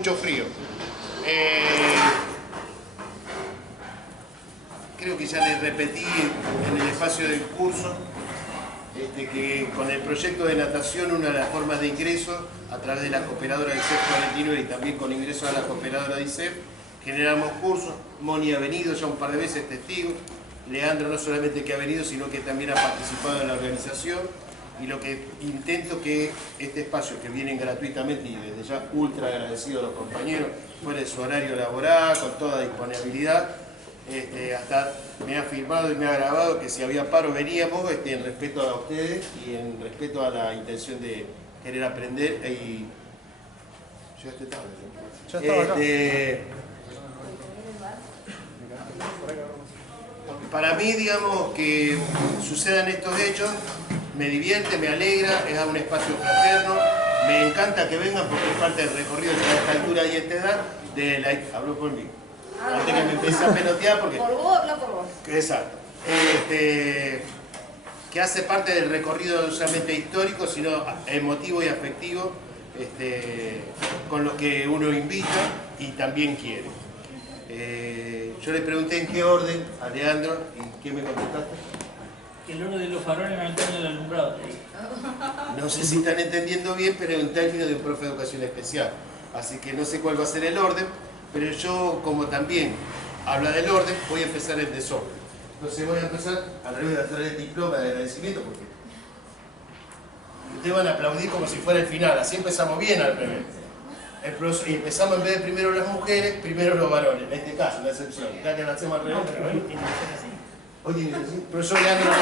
Mucho frío. Creo que ya les repetí en el espacio del curso que con el proyecto de natación una de las formas de ingreso a través de la cooperadora de ISEF 49 y también con ingreso a la cooperadora de ISEF generamos cursos. Moni ha venido ya un par de veces testigo. Leandro no solamente que ha venido, sino que también ha participado en la organización. Y lo que intento que este espacio que vienen gratuitamente y desde ya ultra agradecido a los compañeros, fuera de su horario laboral, con toda disponibilidad, hasta me ha firmado y me ha grabado que si había paro veníamos en respeto a ustedes y en respeto a la intención de querer aprender y... Ya estaba acá. Para mí, digamos, que sucedan estos hechos me divierte, me alegra, es un espacio fraterno, me encanta que vengan porque es parte del recorrido de esta altura y esta edad de la... Hablo por mí. Antes que me empecé a pelotear porque... Por vos, no por vos. Exacto. Que hace parte del recorrido no solamente histórico, sino emotivo y afectivo, con lo que uno invita y también quiere. Yo le pregunté en qué orden a Leandro y ¿qué me contestaste? El oro de los faroles en el caño del alumbrado. No sé si están entendiendo bien, pero en términos de un profe de educación especial. Así que no sé cuál va a ser el orden, pero yo, como también habla del orden, voy a empezar el desorden. Entonces voy a empezar, al revés de traer el diploma de agradecimiento, porque ustedes van a aplaudir como si fuera el final, así empezamos bien al revés. Y empezamos en vez de primero las mujeres, primero los varones, en este caso, la excepción. Ya que lo hacemos al revés, pero hoy tiene que ser así. Hoy tiene que ser así. Profesor Leandro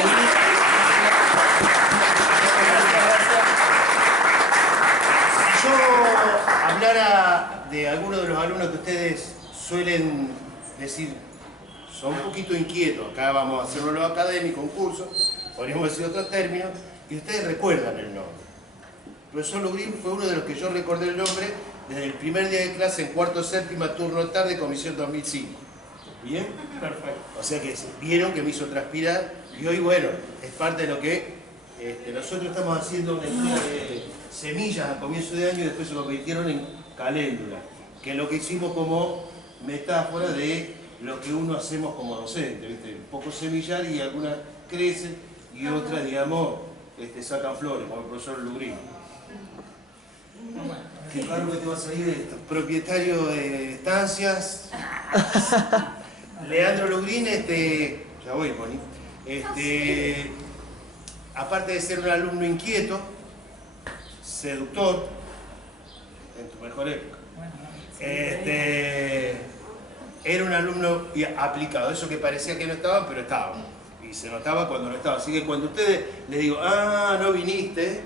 Si yo hablara de algunos de los alumnos que ustedes suelen decir, son un poquito inquietos, acá vamos a hacerlo lo académico, un curso, podríamos decir otros términos, y ustedes recuerdan el nombre. El profesor Lugrin fue uno de los que yo recordé el nombre desde el primer día de clase en cuarto séptima, turno tarde, comisión 2005. ¿Bien? Perfecto. O sea que vieron que me hizo transpirar y hoy, bueno, es parte de lo que nosotros estamos haciendo una entrega de semillas a comienzo de año y después se convirtieron en caléndula, que es lo que hicimos como metáfora de lo que uno hacemos como docente, ¿viste? Un poco semillar y algunas crecen y otras, digamos, sacan flores, como el profesor Lugrin. Qué caro que te va a salir esto. Propietario de estancias. Leandro Lugrin, ya voy, Moni. Aparte de ser un alumno inquieto, seductor, en tu mejor época, era un alumno aplicado, eso que parecía que no estaba, pero estaba. Y se notaba cuando no estaba. Así que cuando ustedes les digo, no viniste,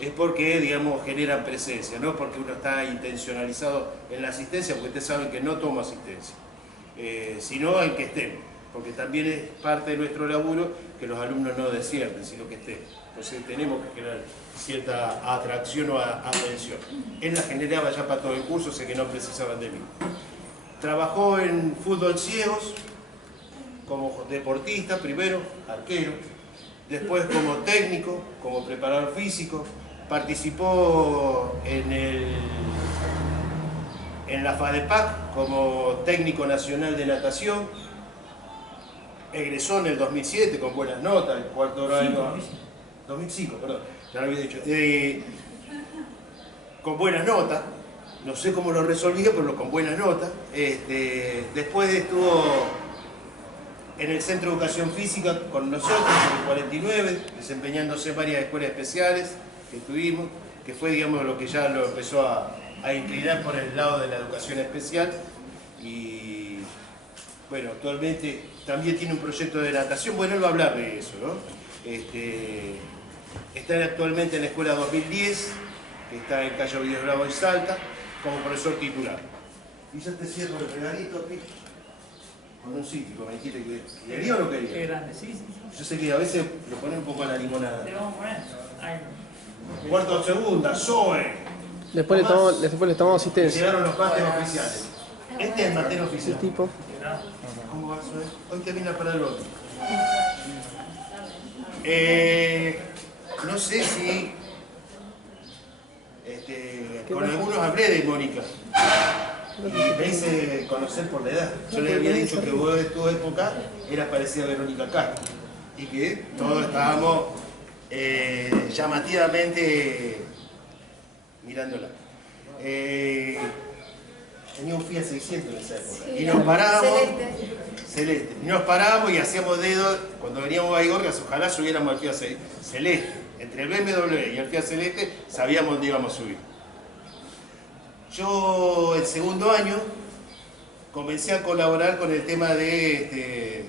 es porque, digamos, generan presencia, no porque uno está intencionalizado en la asistencia, porque ustedes saben que no tomo asistencia, sino en que estemos, porque también es parte de nuestro laburo que los alumnos no desierten, sino que estén. Entonces tenemos que generar cierta atracción o atención. Él la generaba ya para todo el curso, sé que no precisaban de mí. Trabajó en fútbol ciegos, como deportista primero, arquero, después como técnico, como preparador físico, participó en la FADEPAC como técnico nacional de natación, egresó en el 2007 con buenas notas, el cuarto año, 2005, perdón, ya lo había dicho, con buenas notas, no sé cómo lo resolvía, pero con buenas notas. Después estuvo en el Centro de Educación Física con nosotros, en el 49, desempeñándose en varias escuelas especiales que tuvimos, que fue, digamos, lo que ya lo empezó a inclinar por el lado de la educación especial. Y bueno, actualmente también tiene un proyecto de natación, bueno, él va a hablar de eso, ¿no? Está actualmente en la escuela 2010, que está en Cayo Vídeo Bravo y Salta, como profesor titular. Y ya te cierro el regalito aquí. Con un cítrico, me dijiste que quería o no quería. Qué grande, sí. Yo sé que a veces lo ponen un poco a la limonada. Te vamos a poner. Cuarto segunda, Zoe. Después le tomamos asistencia. Llegaron los mates oficiales. Este es el matero oficial. El tipo. ¿Cómo va, Zoe? Hoy te vine para el otro. No sé si con algunos hablé de Mónica. Y me hice conocer por la edad. Yo le había dicho que vos de tu época eras parecida a Verónica Castro. Y que todos estábamos llamativamente mirándola. Tenía un Fiat 600 en esa época. Sí, Y nos parábamos. celeste. Y nos parábamos y hacíamos dedos. Cuando veníamos a Baigorgas, ojalá subiéramos al Fiat Celeste. Entre el BMW y el Fiat Celeste sabíamos dónde íbamos a subir. Yo, el segundo año, comencé a colaborar con el tema de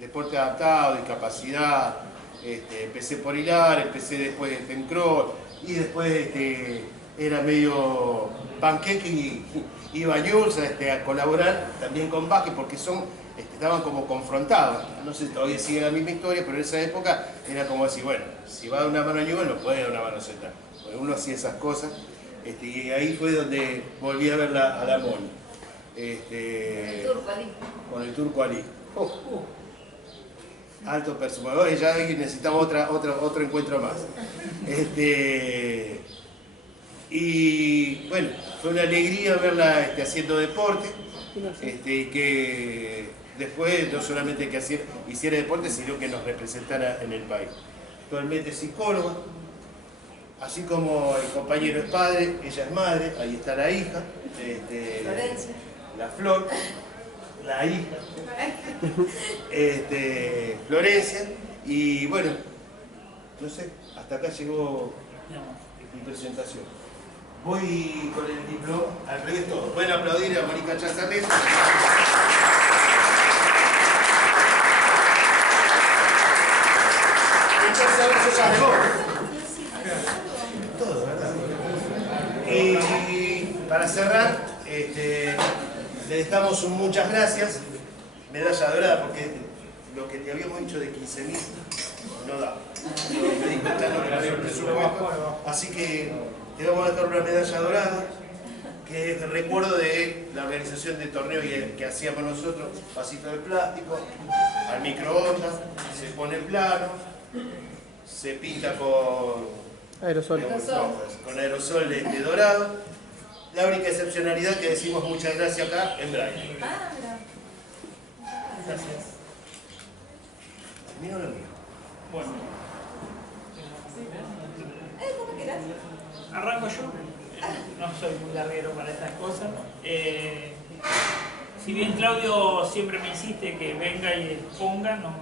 deporte adaptado, discapacidad. Empecé por Hilar, empecé después de Fencrol y después era medio panqueque y iba a Jules a colaborar también con Vázquez porque estaban como confrontados. No sé si todavía sigue la misma historia, pero en esa época era como decir, bueno, si va a dar una mano a Newell, no puede dar una mano a Zeta. Bueno, uno hacía esas cosas y ahí fue donde volví a ver a la Moni. Con el Turco Ali. Alto persuador, y ya hoy necesitamos otro encuentro más. Y bueno, fue una alegría verla haciendo deporte, que después no solamente que hiciera deporte, sino que nos representara en el país. Actualmente es psicóloga, así como el compañero es padre, ella es madre, ahí está la hija, Florencia. la Flor, la hija, Florencia, y bueno, no sé, hasta acá llegó mi presentación. Voy con el diploma, al revés todo. Pueden aplaudir a Mónica Chazarres. Entonces ahora se llama de vos. Todo, ¿verdad? Y para cerrar, le dejamos un muchas gracias. Medalla dorada, porque lo que te habíamos dicho de 15.000 no da. Me di cuenta, no era el presupuesto. Así que te vamos a dejar una medalla dorada, que es el recuerdo de la organización de torneos que hacíamos nosotros, vasito de plástico, al microondas, se pone plano, se pinta con Aerosol. con aerosol dorado. La única excepcionalidad que decimos muchas gracias acá en braille. Gracias. Mío o no mío. Bueno, ¿Cómo querás? arranco yo. No soy muy larguero para estas cosas. Si bien Claudio siempre me insiste que venga y exponga, no,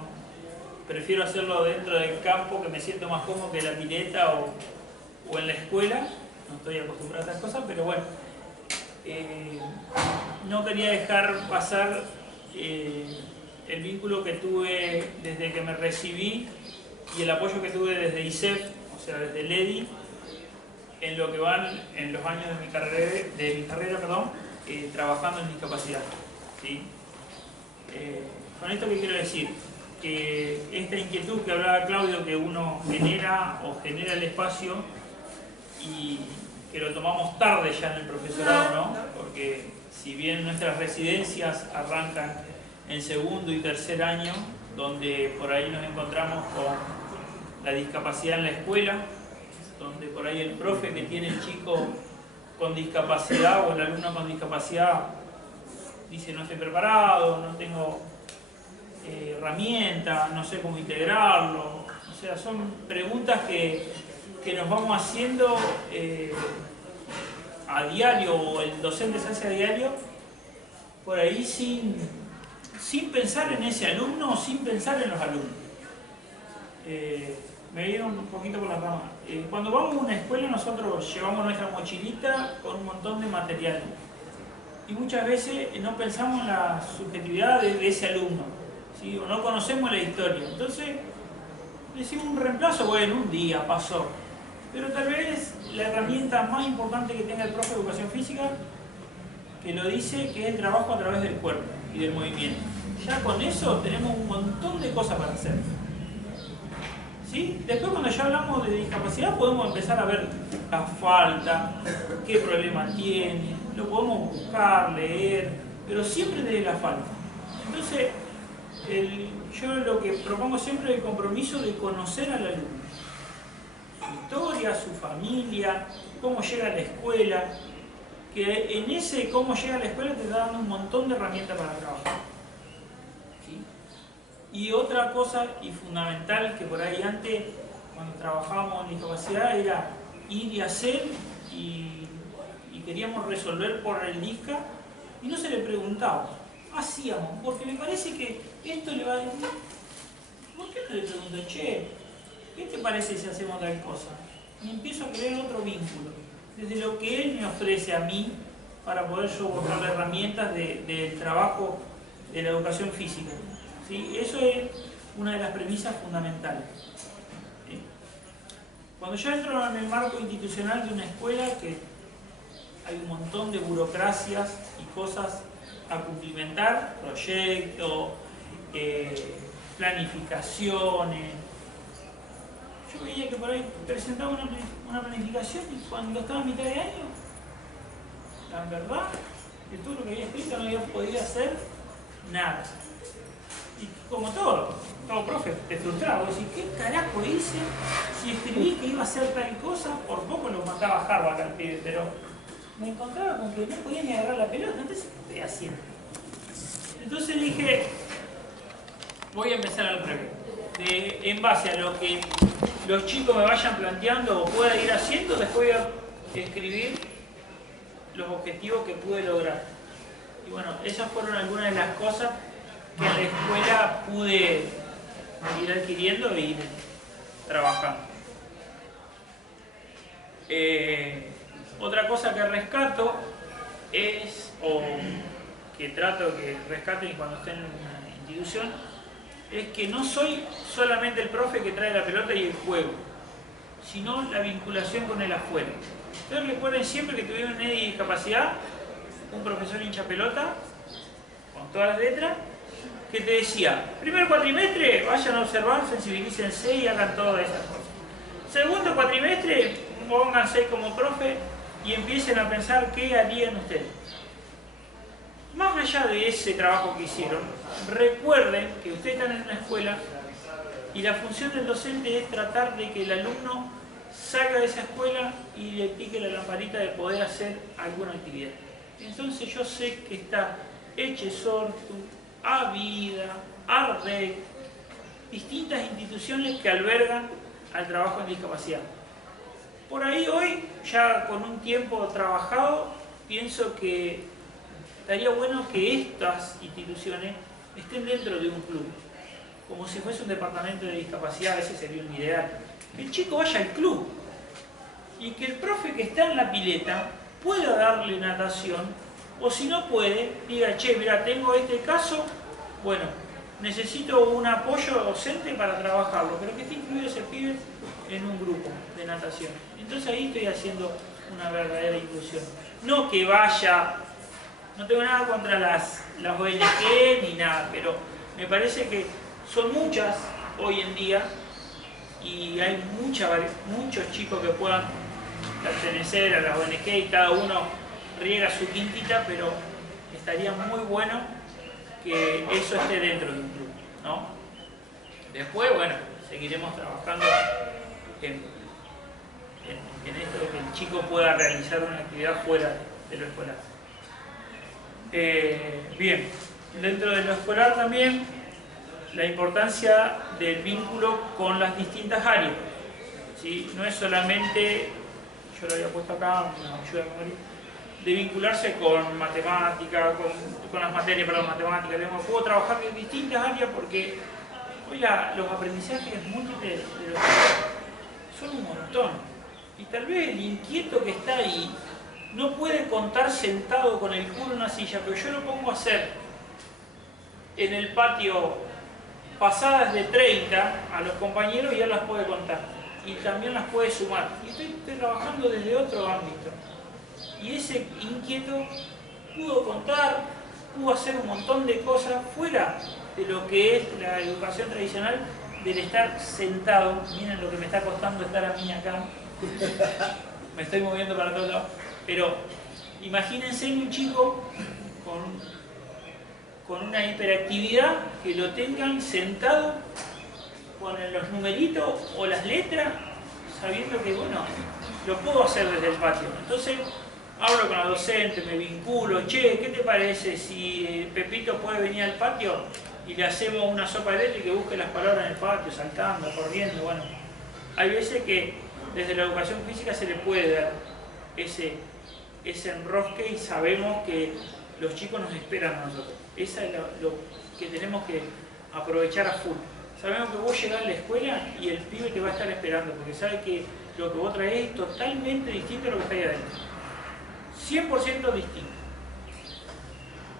prefiero hacerlo dentro del campo, que me siento más cómodo que en la pileta o en la escuela. No estoy acostumbrado a estas cosas, pero bueno. No quería dejar pasar el vínculo que tuve desde que me recibí y el apoyo que tuve desde ISEF, o sea, desde LEDI, en lo que van en los años de mi carrera, trabajando en discapacidad. ¿Sí? Con esto, ¿qué quiero decir? Que esta inquietud que hablaba Claudio, que uno genera el espacio y que lo tomamos tarde ya en el profesorado, ¿no? Porque si bien nuestras residencias arrancan en segundo y tercer año, donde por ahí nos encontramos con la discapacidad en la escuela, donde por ahí el profe que tiene el chico con discapacidad o el alumno con discapacidad dice no estoy preparado, no tengo herramientas, no sé cómo integrarlo. O sea, son preguntas que nos vamos haciendo a diario, o el docente se hace a diario, por ahí sin pensar en ese alumno o sin pensar en los alumnos. Me dieron un poquito por la rama. Cuando vamos a una escuela nosotros llevamos nuestra mochilita con un montón de material y muchas veces no pensamos en la subjetividad de ese alumno, ¿sí? O no conocemos la historia. Entonces decimos un reemplazo, bueno, un día pasó, pero tal vez la herramienta más importante que tenga el profe de educación física, que lo dice, que es el trabajo a través del cuerpo y del movimiento. Ya con eso tenemos un montón de cosas para hacer. ¿Sí? Después, cuando ya hablamos de discapacidad, podemos empezar a ver la falta, qué problema tiene, lo podemos buscar, leer, pero siempre desde la falta. Entonces, yo lo que propongo siempre es el compromiso de conocer al alumno, su historia, su familia, cómo llega a la escuela, que en ese cómo llega a la escuela te está dando un montón de herramientas para trabajar. ¿Sí? Y otra cosa y fundamental que por ahí antes, cuando trabajábamos en discapacidad, era ir y hacer y queríamos resolver por el disca y no se le preguntaba, hacíamos, porque me parece que esto le va a decir, ¿por qué no le pregunto, che, qué te parece si hacemos tal cosa? Y empiezo a crear otro vínculo, desde lo que él me ofrece a mí para poder yo buscar herramientas del trabajo de la educación física. ¿Sí? Eso es una de las premisas fundamentales. ¿Sí? Cuando yo entro en el marco institucional de una escuela, que hay un montón de burocracias y cosas a cumplimentar, proyectos, planificaciones. Yo veía que por ahí presentaba una planificación y cuando estaba a mitad de año, la verdad, de todo lo que había escrito no había podido hacer nada. Y como todo profe, te frustraba. Vos decís, ¿qué carajo hice? Si escribí que iba a hacer tal cosa, por poco lo mandaba a Harvard al pibe, pero me encontraba con que no podía ni agarrar la pelota, entonces, ¿qué estoy haciendo? Entonces dije, voy a empezar al revés. En base a lo que los chicos me vayan planteando o pueda ir haciendo, después voy a escribir los objetivos que pude lograr. Y bueno, esas fueron algunas de las cosas que en la escuela pude ir adquiriendo e ir trabajando. Otra cosa que rescato es, o que trato que rescaten cuando estén en una institución, es que no soy solamente el profe que trae la pelota y el juego, sino la vinculación con el afuera. Entonces recuerden siempre que tuvieron una discapacidad, un profesor hincha pelota, con todas las letras, que te decía, primer cuatrimestre, vayan a observar, sensibilícense y hagan todas esas cosas. Segundo cuatrimestre, pónganse como profe y empiecen a pensar qué harían ustedes. Más allá de ese trabajo que hicieron, recuerden que ustedes están en una escuela y la función del docente es tratar de que el alumno salga de esa escuela y le pique la lamparita de poder hacer alguna actividad. Entonces yo sé que está Echesortu, Avida, ARREC, distintas instituciones que albergan al trabajo en discapacidad. Por ahí hoy, ya con un tiempo trabajado, pienso que estaría bueno que estas instituciones estén dentro de un club, como si fuese un departamento de discapacidad. Ese sería un ideal. Que el chico vaya al club y que el profe que está en la pileta pueda darle natación, o si no puede, diga, che, mira, tengo este caso, bueno, necesito un apoyo docente para trabajarlo, pero que esté incluido ese pibe en un grupo de natación. Entonces ahí estoy haciendo una verdadera inclusión. No que vaya, no tengo nada contra las ONG ni nada, pero me parece que son muchas hoy en día y hay muchos chicos que puedan pertenecer a las ONG y cada uno riega su quintita, pero estaría muy bueno que eso esté dentro de un club, ¿no? Después, bueno, seguiremos trabajando en esto de que el chico pueda realizar una actividad fuera de lo escolar. Bien, dentro de lo escolar también la importancia del vínculo con las distintas áreas, ¿sí? No es solamente, yo lo había puesto acá, me ayuda a memoria, de vincularse con matemática, con las materias para matemáticas. Puedo trabajar en distintas áreas porque hoy los aprendizajes múltiples de los chicos son un montón. Y tal vez el inquieto que está ahí no puede contar sentado con el culo en una silla, pero yo lo pongo a hacer en el patio pasadas de 30 a los compañeros y él las puede contar. Y también las puede sumar. Y estoy trabajando desde otro ámbito. Y ese inquieto pudo contar, pudo hacer un montón de cosas fuera de lo que es la educación tradicional, del estar sentado. Miren lo que me está costando estar a mí acá. Me estoy moviendo para todos lados. Pero imagínense un chico con una hiperactividad que lo tengan sentado con los numeritos o las letras, sabiendo que, bueno, lo puedo hacer desde el patio. Entonces, hablo con la docente, me vinculo, che, ¿qué te parece si Pepito puede venir al patio y le hacemos una sopa de leche y que busque las palabras en el patio, saltando, corriendo? Bueno, hay veces que desde la educación física se le puede dar ese enrosque y sabemos que los chicos nos esperan a nosotros. Eso es lo que tenemos que aprovechar a full. Sabemos que vos llegás a la escuela y el pibe te va a estar esperando, porque sabe que lo que vos traés es totalmente distinto a lo que está ahí adentro. 100% distinto.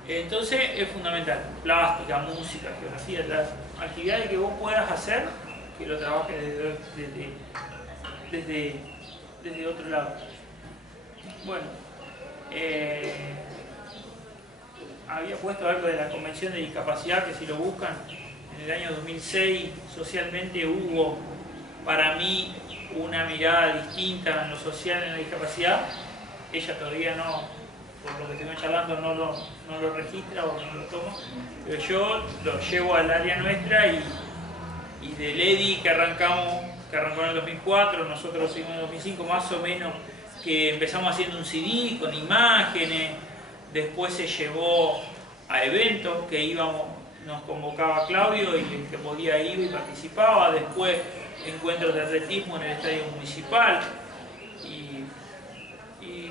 Entonces es fundamental. Plástica, música, geografía, las actividades que vos puedas hacer, que lo trabajes desde otro lado. Bueno, había puesto algo de la Convención de Discapacidad, que si lo buscan, en el año 2006 socialmente hubo para mí una mirada distinta en lo social en la discapacidad. Ella todavía no, por lo que estuvimos charlando, no lo registra o no lo toma, pero yo lo llevo al área nuestra y del EDI que arrancó en el 2004, nosotros seguimos en el 2005 más o menos, que empezamos haciendo un CD con imágenes, después se llevó a eventos que íbamos, nos convocaba Claudio y el que podía iba y participaba, después encuentros de atletismo en el estadio municipal y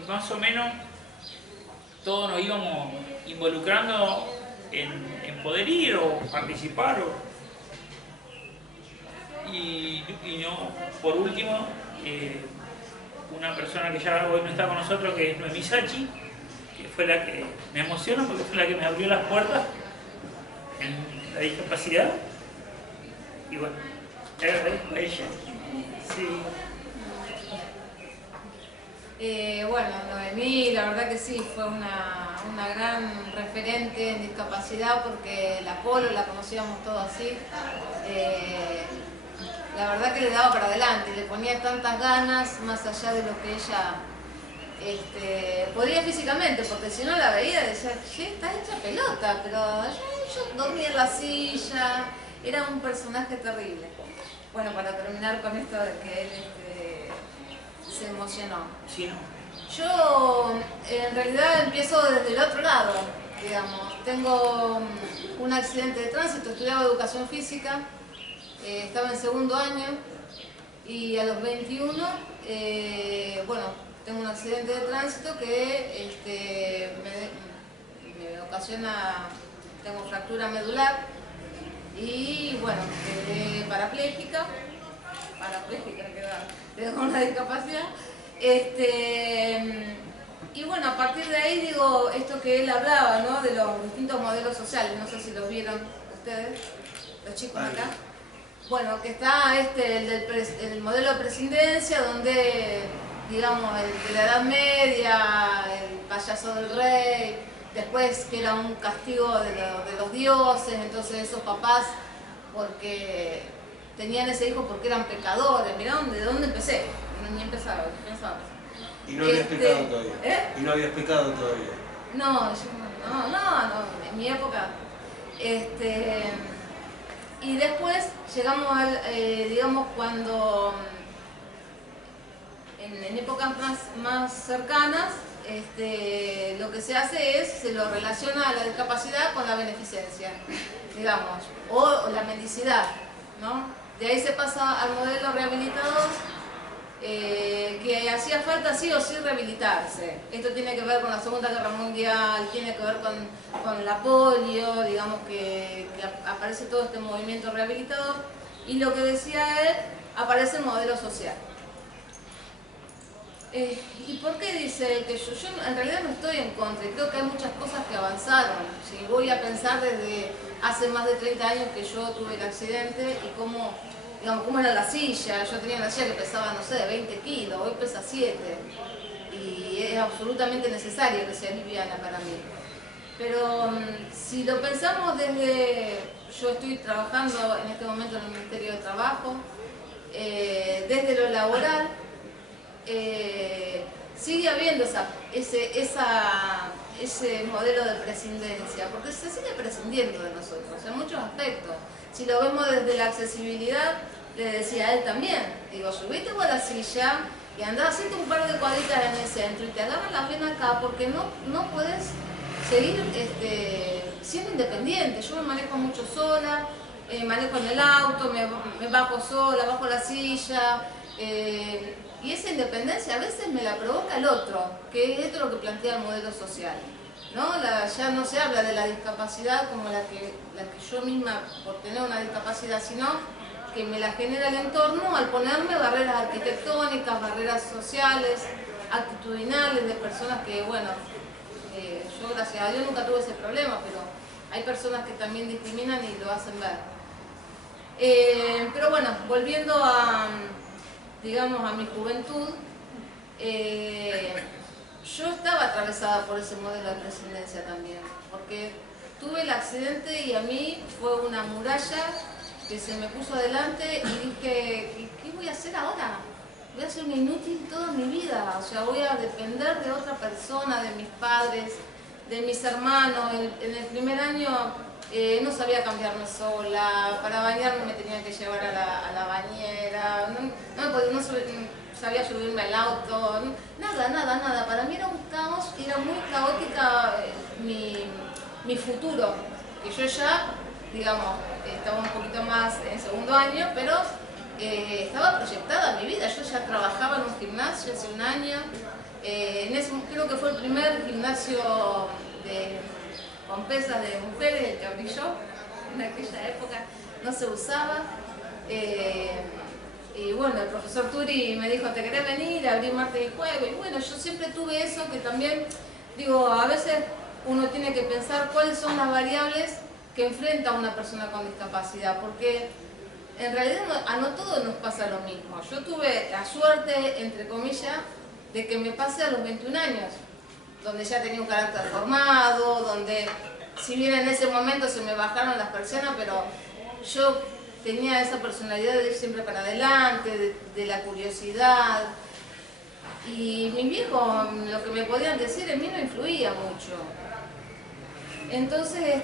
más o menos todos nos íbamos involucrando en poder ir o participar y no, por último, una persona que ya hoy no está con nosotros, que es Noemí Sachi, que fue la que me emociona porque fue la que me abrió las puertas en la discapacidad y bueno, le agradezco a ella. Sí. Bueno, Noemí, la verdad que sí, fue una gran referente en discapacidad porque la Polo la conocíamos todos así. La verdad que le daba para adelante, le ponía tantas ganas más allá de lo que ella podía físicamente, porque si no la veía decía, che, está hecha pelota, pero yo dormía en la silla, era un personaje terrible. Bueno, para terminar con esto de que él se emocionó. Sí, ¿no? Yo en realidad empiezo desde el otro lado, digamos. Tengo un accidente de tránsito, estudiaba educación física, estaba en segundo año y a los 21, bueno, tengo un accidente de tránsito que me ocasiona, tengo fractura medular y bueno, quedé parapléjica quedé con una discapacidad. Y bueno, a partir de ahí digo, esto que él hablaba, ¿no? De los distintos modelos sociales, no sé si lo vieron ustedes, los chicos acá. Bueno, que está el modelo de presidencia, donde, digamos, el de la Edad Media, el payaso del rey, después que era un castigo de los dioses, entonces esos papás, porque tenían ese hijo porque eran pecadores. Mirá de dónde empecé, ni empezaba. Y no habías pecado todavía. Y no habías pecado todavía. No, en mi época. Y después llegamos digamos, cuando en épocas más cercanas, lo que se hace se lo relaciona a la discapacidad con la beneficencia, digamos, o la mendicidad, ¿no? De ahí se pasa al modelo rehabilitador, que hacía falta sí o sí rehabilitarse. Esto tiene que ver con la Segunda Guerra Mundial, tiene que ver con la polio, digamos que aparece todo este movimiento rehabilitador, y lo que decía él, aparece el modelo social. ¿Y por qué dice él que yo en realidad no estoy en contra? Y creo que hay muchas cosas que avanzaron. Si voy a pensar desde hace más de 30 años que yo tuve el accidente y cómo era la silla. Yo tenía una silla que pesaba, no sé, 20 kilos, hoy pesa 7. Y es absolutamente necesario que sea liviana para mí. Pero si lo pensamos yo estoy trabajando en este momento en el Ministerio de Trabajo, desde lo laboral, sigue habiendo ese modelo de prescindencia, porque se sigue prescindiendo de nosotros en muchos aspectos. Si lo vemos desde la accesibilidad, le decía a él también, digo, subite vos a la silla y andás, hacete un par de cuadritas en el centro y te agarran la vena acá porque no puedes seguir siendo independiente. Yo me manejo mucho sola, manejo en el auto, me bajo sola, bajo la silla, y esa independencia a veces me la provoca el otro, que es esto lo que plantea el modelo social, ¿no? Ya no se habla de la discapacidad como la que yo misma por tener una discapacidad, sino que me la genera el entorno al ponerme barreras arquitectónicas, barreras sociales, actitudinales de personas que, bueno, yo gracias a Dios nunca tuve ese problema, pero hay personas que también discriminan y lo hacen ver. Pero bueno, volviendo a, digamos, a mi juventud, yo estaba atravesada por ese modelo de trascendencia también, porque tuve el accidente y a mí fue una muralla que se me puso adelante y dije, ¿qué voy a hacer ahora? Voy a ser una inútil toda mi vida, o sea, voy a depender de otra persona, de mis padres, de mis hermanos. En el primer año no sabía cambiarme sola, para bañarme me tenían que llevar a la bañera, no sabía subirme al auto, nada. Para mí era un caos, era muy caótica mi futuro, que yo ya, digamos, estaba un poquito más en segundo año, pero estaba proyectada mi vida. Yo ya trabajaba en un gimnasio hace un año, creo que fue el primer gimnasio con pesas de mujeres, el que abrí yo, en aquella época no se usaba. Y bueno, el profesor Turi me dijo, ¿te querés venir? Abrí martes y jueves. Y bueno, yo siempre tuve eso que también, digo, a veces uno tiene que pensar cuáles son las variables que enfrenta a una persona con discapacidad, porque en realidad a no todos nos pasa lo mismo. Yo tuve la suerte, entre comillas, de que me pase a los 21 años, donde ya tenía un carácter formado, donde si bien en ese momento se me bajaron las persianas, pero yo tenía esa personalidad de ir siempre para adelante, de la curiosidad. Y mis viejos, lo que me podían decir en mí no influía mucho. Entonces,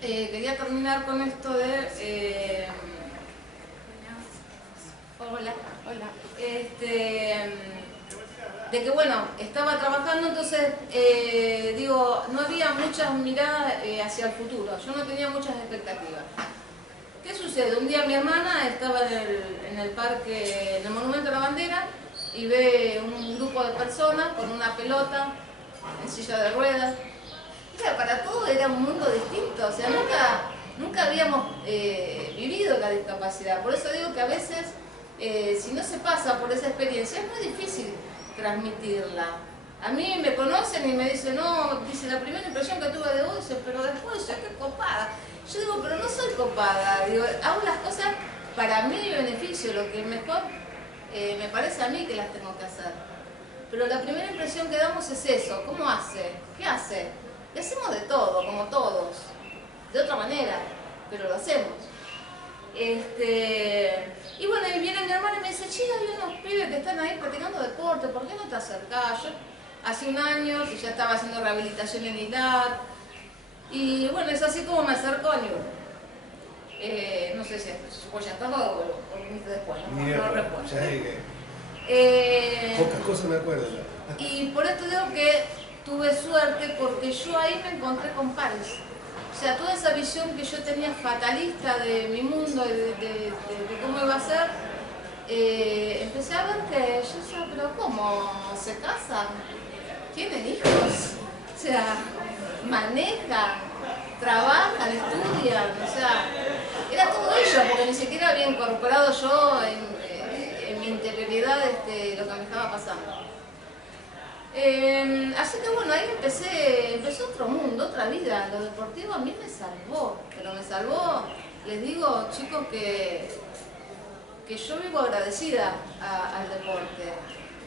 quería terminar con esto de... hola. De que, bueno, estaba trabajando, entonces, digo, no había muchas miradas hacia el futuro. Yo no tenía muchas expectativas. ¿Qué sucede? Un día mi hermana estaba en el parque, en el Monumento a la Bandera, y ve un grupo de personas con una pelota en silla de ruedas. Mira, para todos era un mundo distinto, o sea, nunca habíamos vivido la discapacidad. Por eso digo que a veces, si no se pasa por esa experiencia, es muy difícil transmitirla. A mí me conocen y me dicen, no, dice, la primera impresión que tuve de vos, dice, pero después, qué copada. Yo digo, pero no soy copada, digo, hago las cosas para mi beneficio, lo que mejor me parece a mí que las tengo que hacer. Pero la primera impresión que damos es eso. ¿Cómo hace? ¿Qué hace? Le hacemos de todo, como todos, de otra manera, pero lo hacemos. Y bueno, y viene mi hermana y me dice, chica, hay unos pibes que están ahí practicando deporte, ¿por qué no te acercás? Yo hace un año que ya estaba haciendo rehabilitación en ILAT, y bueno, es así como me acerco a New. No sé si vos ya estaba o viniste después, no recuerdo. Ya dije. Pocas cosas me acuerdo. Y por esto digo que tuve suerte porque yo ahí me encontré con pares. O sea, toda esa visión que yo tenía fatalista de mi mundo y de cómo iba a ser, empecé a ver que yo decía, pero ¿cómo? ¿Se casan? ¿Tienen hijos? O sea, manejan, trabajan, estudian, o sea, era todo ello, porque ni siquiera había incorporado yo en mi interioridad lo que me estaba pasando. Así que bueno, ahí empezó otro mundo, otra vida. Lo deportivo a mí me salvó, pero me salvó, les digo, chicos, que yo vivo agradecida al deporte.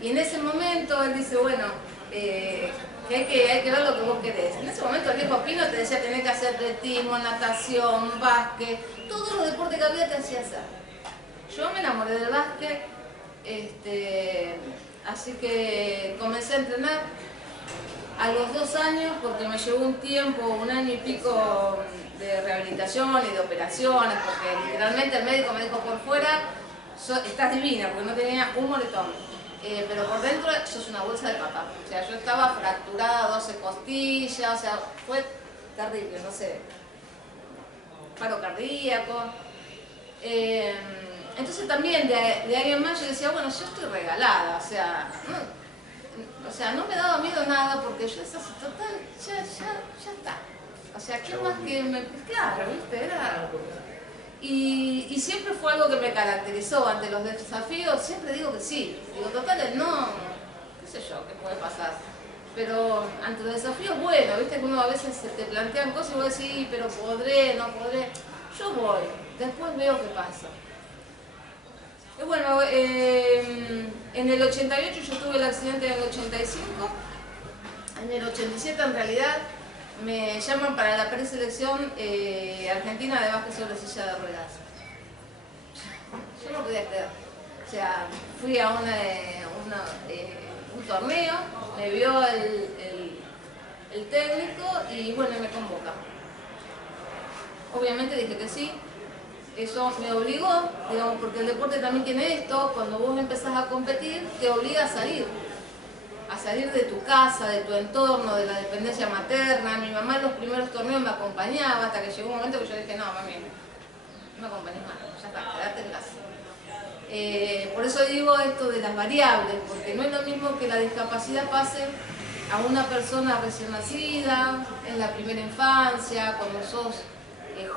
Y en ese momento él dice, bueno, que hay que ver lo que vos querés. En ese momento el viejo Pino te decía tenés que hacer atletismo, natación, básquet, todos los deportes que había te hacía hacer. Yo me enamoré del básquet, así que comencé a entrenar a los 2 años porque me llevó un tiempo, 1 año y pico de rehabilitación y de operaciones, porque literalmente el médico me dijo por fuera, estás divina, porque no tenía un moretón. Pero por dentro sos una bolsa de papa. O sea, yo estaba fracturada, 12 costillas, o sea, fue terrible, no sé. Paro cardíaco. Entonces también de ahí en más yo decía, bueno, yo estoy regalada, o sea, no me daba miedo nada porque yo decía, total, ya está. O sea, ¿qué más que me... Claro, ¿viste? Y siempre fue algo que me caracterizó ante los desafíos, siempre digo que sí. Digo, total, no, qué sé yo, qué puede pasar. Pero ante los desafíos, bueno, viste que uno a veces te plantean cosas y vos decís, sí, pero podré, no podré. Yo voy, después veo qué pasa. Y bueno, en el 88 yo tuve el accidente en el 85, en el 87 en realidad me llaman para la preselección argentina de básquet sobre silla de ruedas. Yo no podía creer. O sea, fui a un torneo, me vio el técnico y bueno, me convoca. Obviamente dije que sí. Eso me obligó, digamos, porque el deporte también tiene esto, cuando vos empezás a competir, te obliga a salir de tu casa, de tu entorno, de la dependencia materna. Mi mamá en los primeros torneos me acompañaba, hasta que llegó un momento que yo dije, no, mami, no me acompañes más, ya está, quedate en casa. Por eso digo esto de las variables, porque no es lo mismo que la discapacidad pase a una persona recién nacida, en la primera infancia, cuando sos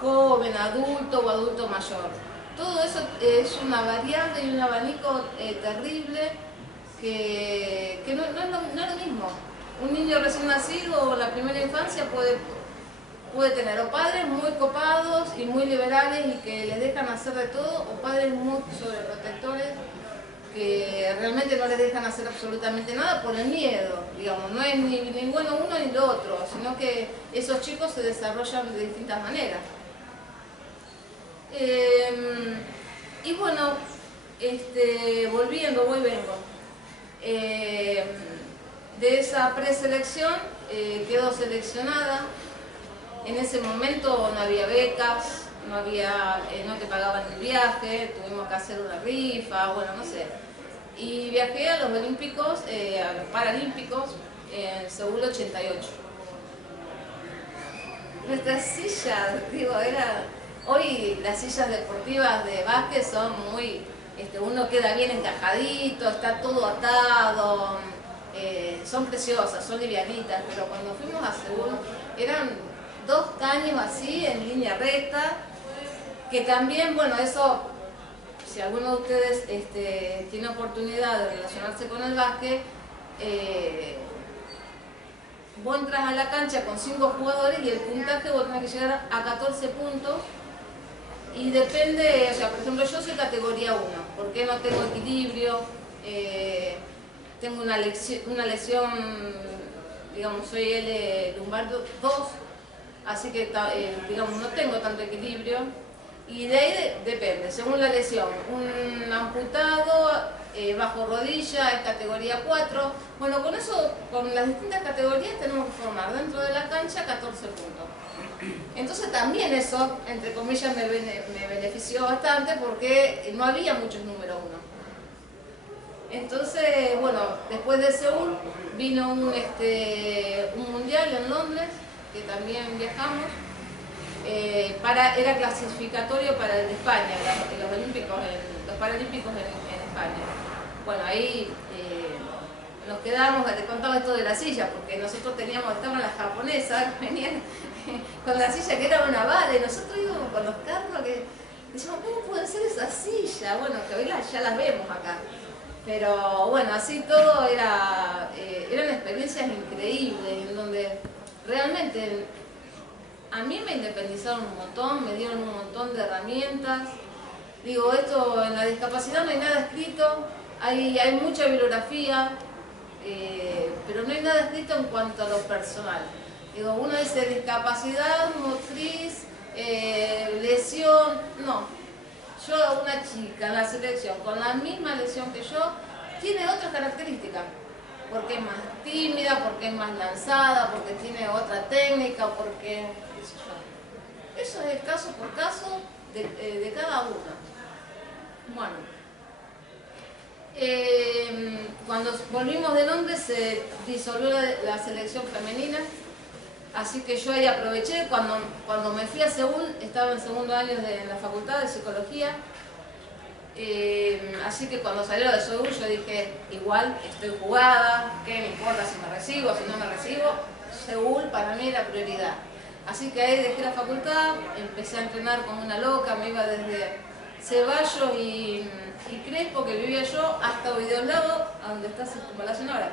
joven, adulto o adulto mayor. Todo eso es una variable y un abanico terrible que no es lo mismo. Un niño recién nacido o en la primera infancia puede tener o padres muy copados y muy liberales y que les dejan hacer de todo, o padres muy sobreprotectores que realmente no les dejan hacer absolutamente nada por el miedo, digamos. No es ni bueno uno ni lo otro, sino que esos chicos se desarrollan de distintas maneras. Y bueno, volviendo, voy y vengo. De esa preselección quedo seleccionada. En ese momento no había becas, no te pagaban el viaje, tuvimos que hacer una rifa, bueno, no sé. Y viajé a los Olímpicos, a los Paralímpicos, en Seúl 88. Nuestra silla, digo, hoy las sillas deportivas de básquet son muy, uno queda bien encajadito, está todo atado, son preciosas, son livianitas, pero cuando fuimos a Seúl eran 2 caños así en línea recta, que también, bueno, eso, si alguno de ustedes tiene oportunidad de relacionarse con el básquet, vos entras a la cancha con 5 jugadores y el puntaje vos tenés que llegar a 14 puntos y depende, o sea, por ejemplo, yo soy categoría 1, porque no tengo equilibrio, tengo una lesión, digamos, soy L lumbar 2, así que, digamos, no tengo tanto equilibrio. Y de ahí depende, según la lesión. Un amputado bajo rodilla es categoría 4. Bueno, con eso, con las distintas categorías tenemos que formar dentro de la cancha 14 puntos. Entonces también eso, entre comillas, me benefició bastante porque no había muchos número 1. Entonces, bueno, después de Seúl vino un mundial en Londres, que también viajamos. Era clasificatorio para el de España, los Paralímpicos en España. Bueno, ahí nos quedamos, te contaba esto de la silla, porque nosotros estaban las japonesas, venían con la silla que era una bala, y nosotros íbamos con los carros que decíamos, ¿cómo puede ser esa silla? Bueno, que hoy ya las vemos acá. Pero bueno, así todo eran experiencias increíbles, en donde realmente a mí me independizaron un montón, me dieron un montón de herramientas. Digo, esto en la discapacidad no hay nada escrito, hay mucha bibliografía, pero no hay nada escrito en cuanto a lo personal. Digo, uno dice discapacidad, motriz, lesión, no. Yo, una chica en la selección con la misma lesión que yo, tiene otras características. Porque es más tímida, porque es más lanzada, porque tiene otra técnica, porque... Eso es caso por caso de cada una. Bueno, Cuando volvimos de Londres se disolvió la selección femenina, así que yo ahí aproveché. Cuando me fui a Seúl, estaba en segundo año de la facultad de psicología, así que cuando salió de Seúl yo dije, igual estoy jugada, ¿qué me importa si me recibo, si no me recibo? Seúl para mí era prioridad. Así que ahí dejé la facultad, empecé a entrenar como una loca, me iba desde Ceballos y Crespo, que vivía yo, hasta Videolago, a donde está Circunvalación ahora.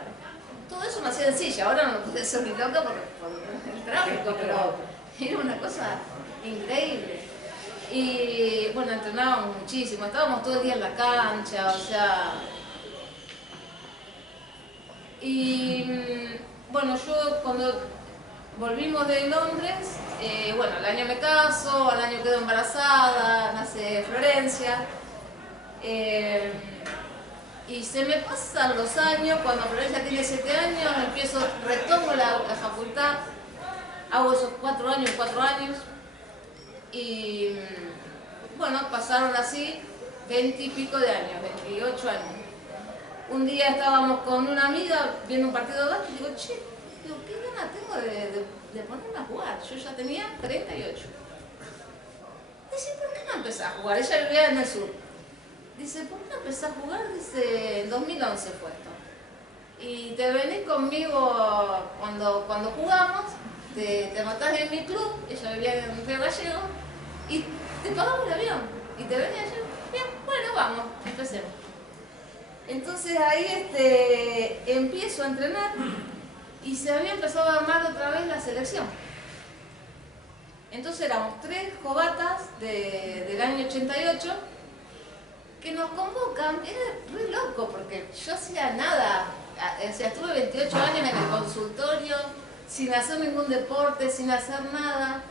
Todo eso me hacía en silla, ahora no pude ser ni loca por el tráfico, pero era una cosa increíble. Y bueno, entrenábamos muchísimo, estábamos todo el día en la cancha, o sea... Y bueno, yo cuando volvimos de Londres, bueno, al año me caso, al año quedo embarazada, nace Florencia. Y se me pasan los años, cuando Florencia tiene 7 años, retomo la facultad, hago esos 4 años, y bueno, pasaron así 20 y pico de años, 28 años. Un día estábamos con una amiga viendo un partido de básquet y digo, che, qué ganas tengo de ponerme a jugar. Yo ya tenía 38. Dice, ¿por qué no empezás a jugar? Ella vivía en el sur. Dice, ¿por qué no empezás a jugar? Dice, en 2011 fue esto. Y te venís conmigo cuando jugamos, te matás en mi club, ella vivía en Río Gallego, y te pagamos el avión. Y te venía yo, bien, bueno, vamos, empecemos. Entonces ahí empiezo a entrenar y se había empezado a armar otra vez la selección. Entonces éramos 3 jovatas del año 88 que nos convocan. Era re loco porque yo hacía nada, o sea, estuve 28 años en el consultorio sin hacer ningún deporte, sin hacer nada,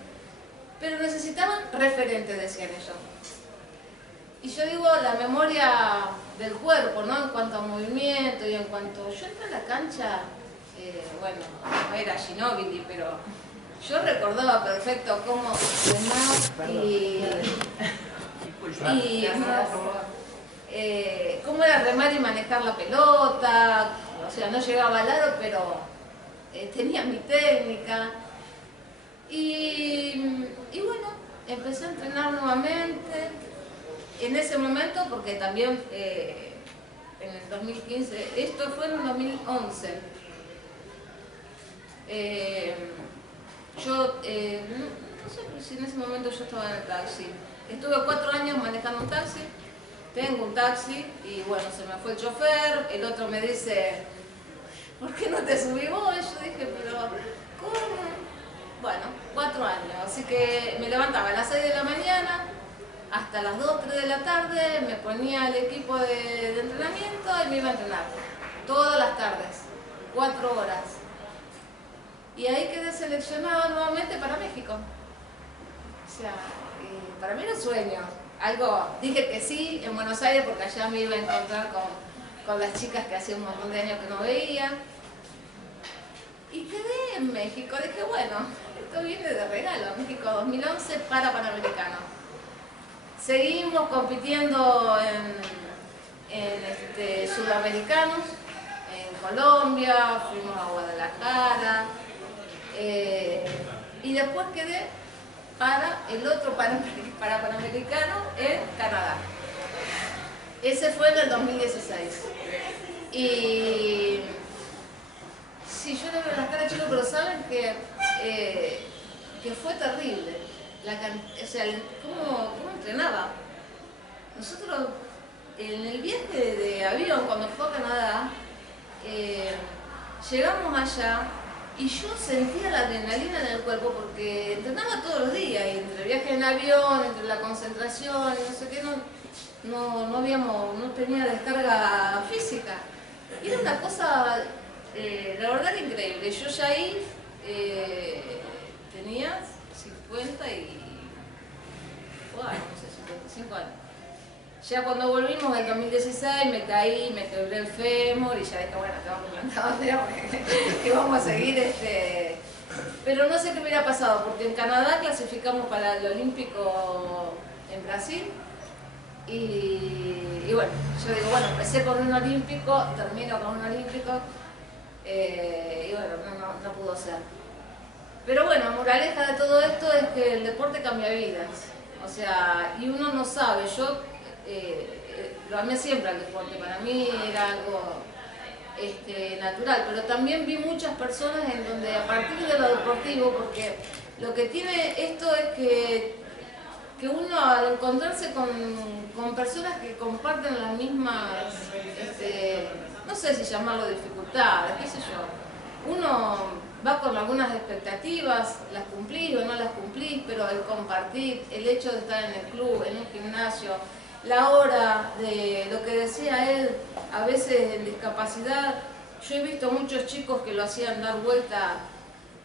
pero necesitaban referentes, decían ellos. Y yo digo, la memoria del cuerpo, ¿no? En cuanto a movimiento y en cuanto... Yo entré a la cancha, bueno, no era Ginóbili, pero yo recordaba perfecto cómo remar cómo era remar y manejar la pelota. O sea, no llegaba al aro, pero tenía mi técnica. Y bueno, empecé a entrenar nuevamente. En ese momento, porque también en el 2015, esto fue en el 2011, yo, no sé si en ese momento yo estaba en el taxi. Estuve 4 años manejando un taxi, tengo un taxi y bueno, se me fue el chofer, el otro me dice, ¿por qué no te subí vos? Y yo dije, pero ¿cómo? Bueno, 4 años, así que me levantaba a las 6 de la mañana, hasta las 2, 3 de la tarde, me ponía el equipo de entrenamiento y me iba a entrenar. Todas las tardes, 4 horas. Y ahí quedé seleccionada nuevamente para México. O sea, para mí era un sueño. Dije que sí en Buenos Aires porque allá me iba a encontrar con las chicas que hacía un montón de años que no veía. Y quedé en México. Dije, bueno, esto viene de regalo. México 2011 para Panamericano. Seguimos compitiendo en sudamericanos, en Colombia, fuimos a Guadalajara, y después quedé para el otro para Panamericano en Canadá. Ese fue en el 2016. Y sí, yo le veo las caras chicos, pero saben que fue terrible. O sea, ¿cómo entrenaba? Nosotros en el viaje de avión, cuando fue a Canadá, llegamos allá y yo sentía la adrenalina en el cuerpo porque entrenaba todos los días, y entre el viaje en avión, entre la concentración y no sé qué, no tenía descarga física. Y era una cosa, la verdad que increíble. Yo ya ahí tenía 50 y... bueno, no sé, 55 años. Ya cuando volvimos en 2016 me caí, me quebré el fémur y ya dije, bueno, tengo que plantar que vamos a seguir Pero no sé qué me hubiera pasado, porque en Canadá clasificamos para el Olímpico en Brasil Y bueno, yo digo, bueno, empecé con un olímpico, termino con un olímpico, y bueno, no pudo ser. Pero bueno, moraleja de todo esto es que el deporte cambia vidas. O sea, y uno no sabe, yo lo amé siempre al deporte, para mí era algo natural, pero también vi muchas personas en donde a partir de lo deportivo, porque lo que tiene esto es que uno al encontrarse con personas que comparten las mismas, no sé si llamarlo dificultades, qué sé yo, uno va con algunas expectativas, las cumplís o no las cumplís, pero el compartir, el hecho de estar en el club, en un gimnasio, la hora de lo que decía él, a veces en discapacidad, yo he visto muchos chicos que lo hacían dar vuelta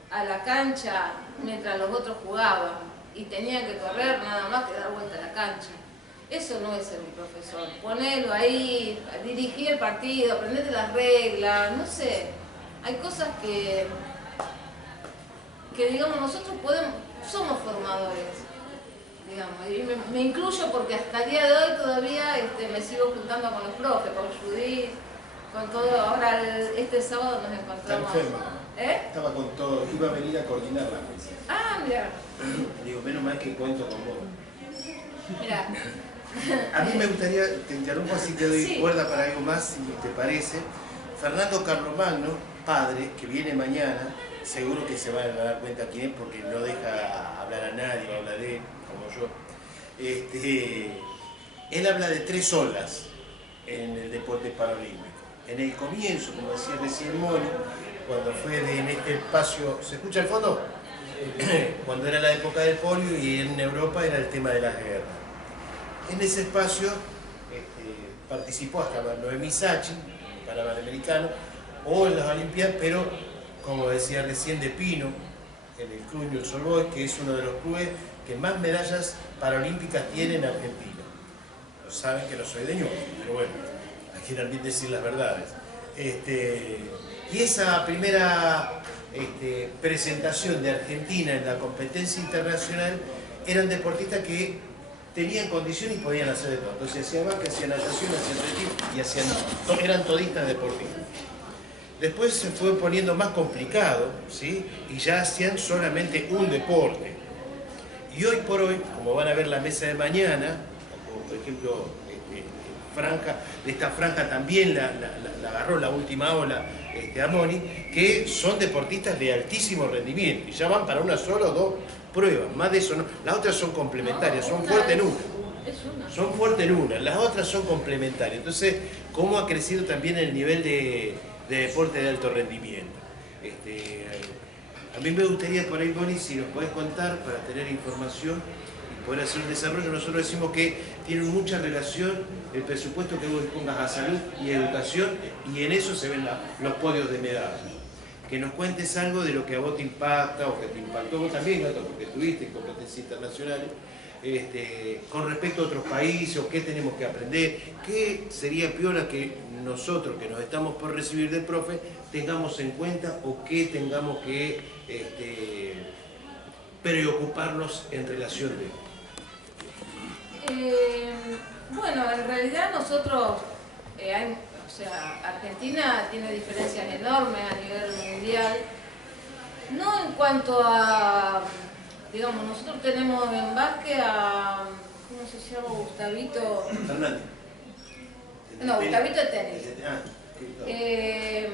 a la cancha mientras los otros jugaban y tenían que correr nada más que dar vuelta a la cancha. Eso no es ser un profesor, ponerlo ahí, dirigir el partido, aprenderte las reglas, no sé, hay cosas que digamos nosotros somos formadores. Digamos, y me incluyo porque hasta el día de hoy todavía me sigo juntando con los profes, con Judith, con todo. Ahora este sábado nos encontramos. Está enferma. Estaba con todo, iba a venir a coordinar la mesa. Ah, mira. Digo, menos mal que cuento con vos. Mira. A mí me gustaría, te interrumpo así te doy cuerda para algo más, si te parece. Fernando Carlomagno, padre, que viene mañana, seguro que se van a dar cuenta quién es porque no deja hablar a nadie, habla de él, como yo. Él habla de 3 olas en el deporte paralímpico. En el comienzo, como decía recién Moni, cuando fue en este espacio, ¿se escucha el fondo? Cuando era la época del polio y en Europa era el tema de las guerras. En ese espacio participó hasta Noemí Sachi, panamericano, o en las Olimpiadas, pero como decía recién de Pino, en el Club Newell's Old Boys, que es uno de los clubes que más medallas paralímpicas tiene en Argentina. Lo saben que no soy de Newell's, pero bueno, hay que también decir las verdades. Y esa primera presentación de Argentina en la competencia internacional eran deportistas que tenían condiciones y podían hacer de todo. Entonces hacían básquet, hacían natación, hacían atletismo y eran todistas deportistas. Después se fue poniendo más complicado, ¿sí? Y ya hacían solamente un deporte. Y hoy por hoy, como van a ver la mesa de mañana, por ejemplo, esta franja también la agarró la última ola Amoni, que son deportistas de altísimo rendimiento y ya van para una sola o 2 pruebas, más de eso no. Las otras son complementarias, son fuertes en una. Son fuertes en una, las otras son complementarias. Entonces, ¿cómo ha crecido también el nivel de deporte de alto rendimiento? A mí me gustaría por ahí, Moni, si nos podés contar para tener información y poder hacer un desarrollo. Nosotros decimos que tiene mucha relación el presupuesto que vos pongas a salud y educación, y en eso se ven los podios de medallas. Que nos cuentes algo de lo que a vos te impacta o que te impactó vos también, Gato, porque estuviste en competencias internacionales, con respecto a otros países, o qué tenemos que aprender, qué sería piola que nosotros que nos estamos por recibir del profe tengamos en cuenta o qué tengamos que preocuparnos en relación de bueno, en realidad nosotros, Argentina tiene diferencias enormes a nivel mundial, no en cuanto a, digamos, nosotros tenemos en básquet a, ¿cómo se llama? Gustavito Fernández. No, Gustavito de tenis. ¿El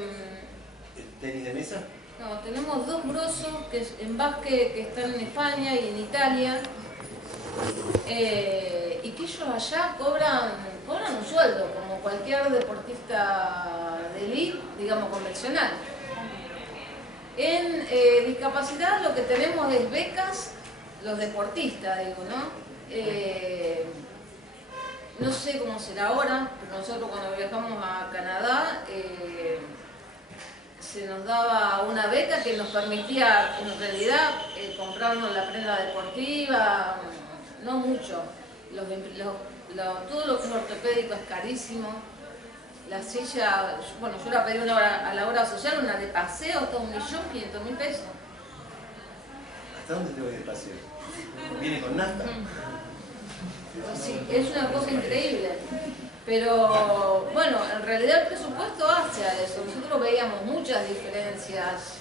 tenis de mesa? No, tenemos 2 grosos en básquet que están en España y en Italia, y que ellos allá cobran un sueldo, como cualquier deportista de elite, digamos, convencional. En discapacidad lo que tenemos es becas, los deportistas, digo, ¿no? No sé cómo será ahora, pero nosotros cuando viajamos a Canadá se nos daba una beca que nos permitía en realidad comprarnos la prenda deportiva, no mucho. Todo lo que es ortopédico es carísimo. La silla, bueno, yo la pedí a la obra social, una de paseo, hasta 1.500.000 pesos. ¿Hasta dónde te voy de paseo? ¿Viene con nafta? Sí, es una cosa increíble. Pero bueno, en realidad el presupuesto hace a eso. Nosotros veíamos muchas diferencias.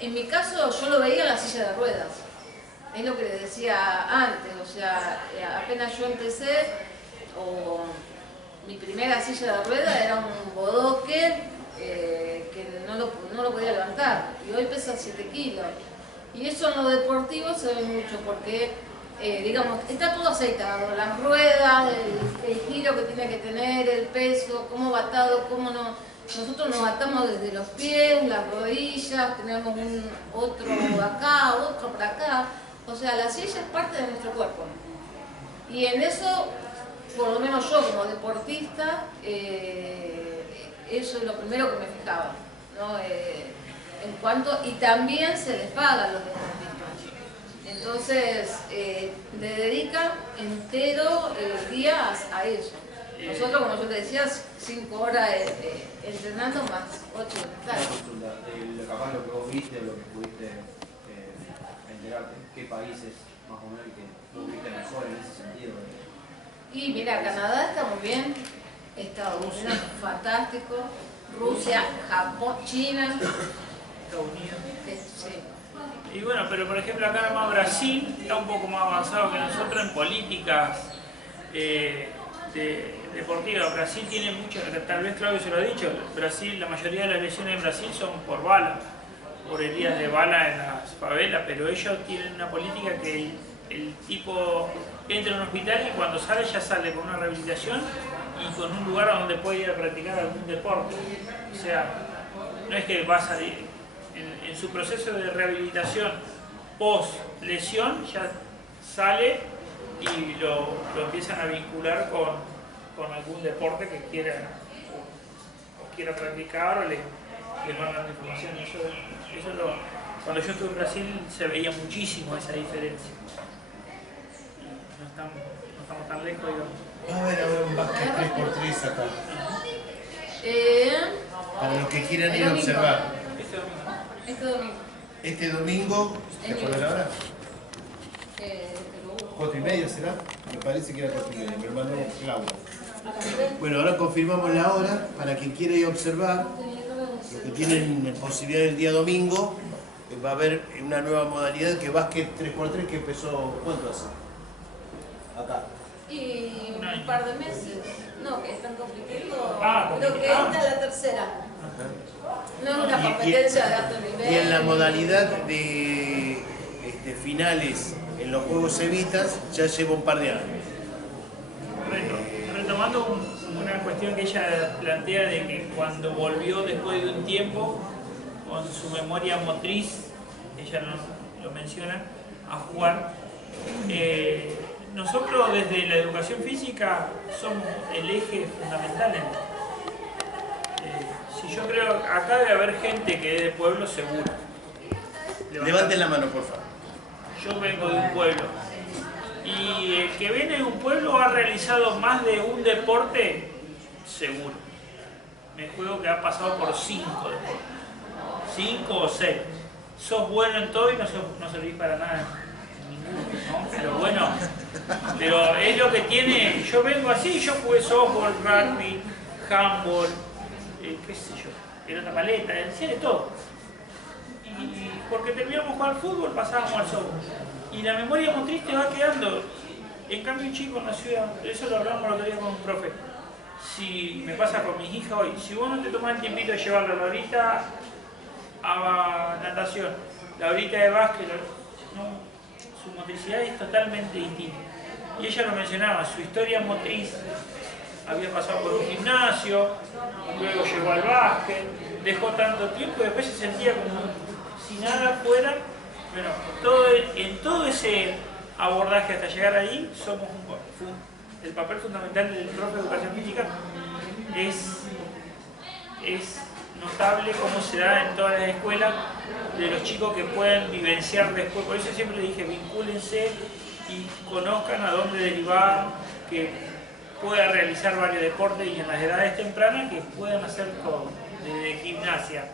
En mi caso yo lo veía en la silla de ruedas. Es lo que les decía antes, o sea, apenas yo empecé, mi primera silla de ruedas era un bodoque que no lo podía levantar, y hoy pesa 7 kilos. Y eso en lo deportivo se ve mucho porque, digamos, está todo aceitado, las ruedas, el giro que tiene que tener, el peso, cómo va atado, cómo no. Nosotros nos atamos desde los pies, las rodillas, tenemos otro acá, otro por acá. O sea, la silla es parte de nuestro cuerpo. Y en eso, por lo menos yo como deportista, eso es lo primero que me fijaba, ¿no? En cuanto, y también se les paga a los deportistas. Entonces, le dedican entero el día a eso. Nosotros, como yo te decía, 5 horas entrenando más 8 de tarde. Capaz lo que vos viste, lo que pudiste enterarte, ¿qué países más o menos que vos viste mejor en ese sentido? Y mira, Canadá está muy bien, Estados Unidos fantástico, Rusia, Japón, China, Estados Unidos. Sí. Y bueno, pero por ejemplo acá nomás Brasil está un poco más avanzado que nosotros en políticas deportivas. Brasil tiene mucho, tal vez Claudio se lo ha dicho, Brasil, la mayoría de las lesiones en Brasil son por bala, por heridas de bala en las favelas, pero ellos tienen una política que el tipo entra en un hospital y cuando sale ya sale con una rehabilitación y con un lugar donde puede ir a practicar algún deporte. O sea, no es que vas a en su proceso de rehabilitación post lesión ya sale y lo empiezan a vincular con algún deporte que quiera practicar o les mandan información. Cuando yo estuve en Brasil se veía muchísimo esa diferencia. No estamos tan lejos, digamos. Va a haber un básquet 3x3 acá. Para los que quieran ir a observar. Este domingo, ¿te acuerdas la hora? 4:30 será, me parece que era 4:30, me mandó Claudia. Bueno, ahora confirmamos la hora para quien quiera ir a observar. Los que tienen posibilidad el día domingo, va a haber una nueva modalidad que es básquet 3x3 que empezó, ¿cuánto hace? Acá. Y un par de meses, no, que están compitiendo, Ah, creo que esta es la tercera. No es una competencia de alto nivel. Y en la modalidad de finales en los Juegos Evitas ya lleva un par de años. Retomando una cuestión que ella plantea de que cuando volvió después de un tiempo con su memoria motriz, ella lo menciona, a jugar, nosotros desde la educación física somos el eje fundamental en esto. Si yo creo, acá debe haber gente que es de pueblo seguro. Levanten la mano, por favor. Yo vengo de un pueblo. Y el que viene de un pueblo ha realizado más de un deporte seguro. Me juego que ha pasado por 5 deportes. 5 o 6. Sos bueno en todo y no servís para nada. Ninguno, ¿no? Pero bueno, pero es lo que tiene. Yo vengo así, yo jugué softball, rugby, handball, qué sé yo, pelota paleta, decía de todo. Y porque terminamos de jugar al fútbol, pasábamos al softball. Y la memoria motriz te va quedando. En cambio, un chico en la ciudad, eso lo hablamos el otro día con un profe. Si me pasa con mis hijas hoy, si vos no te tomás el tiempito de llevarla a la horita a natación, la horita de básquet, no, su motricidad es totalmente distinta. Y ella lo mencionaba, su historia motriz había pasado por un gimnasio, luego llegó al básquet, dejó tanto tiempo y después se sentía como si nada fuera. Bueno, en todo ese abordaje hasta llegar ahí, somos el papel fundamental del profe de educación física es notable cómo se da en todas las escuelas de los chicos que pueden vivenciar después. Por eso siempre les dije, vincúlense y conozcan a dónde derivar, que pueda realizar varios deportes y en las edades tempranas que puedan hacer todo, desde gimnasia,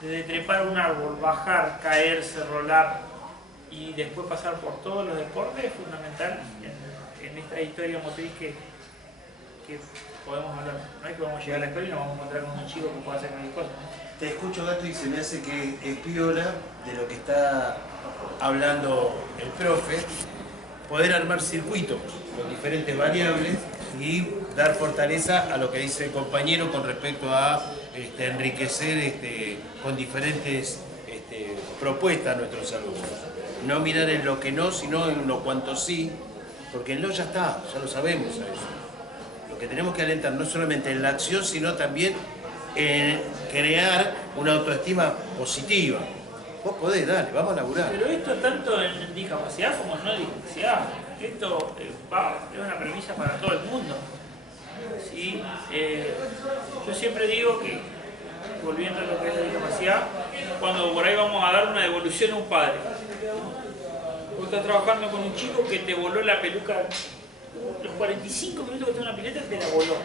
desde trepar un árbol, bajar, caerse, rolar, y después pasar por todos los deportes es fundamental en esta historia motriz que podemos hablar. No es que vamos a llegar a la escuela y nos vamos a encontrar con un chico que pueda hacer cualquier cosa. Te escucho, Gato, y se me hace que es piola de lo que está hablando el profe, poder armar circuitos con diferentes variables y dar fortaleza a lo que dice el compañero con respecto a enriquecer con diferentes propuestas a nuestros alumnos. No mirar en lo que no, sino en lo cuanto sí, porque el no ya está, ya lo sabemos a eso. Lo que tenemos que alentar no solamente en la acción, sino también en crear una autoestima positiva. Vos podés, dale, vamos a laburar. Pero esto tanto en discapacidad como en no discapacidad, esto es una premisa para todo el mundo. ¿Sí? Yo siempre digo que, volviendo a lo que es la discapacidad, cuando por ahí vamos a dar una devolución a un padre, vos estás trabajando con un chico que te voló la peluca, los 45 minutos que está en una pileta te la voló.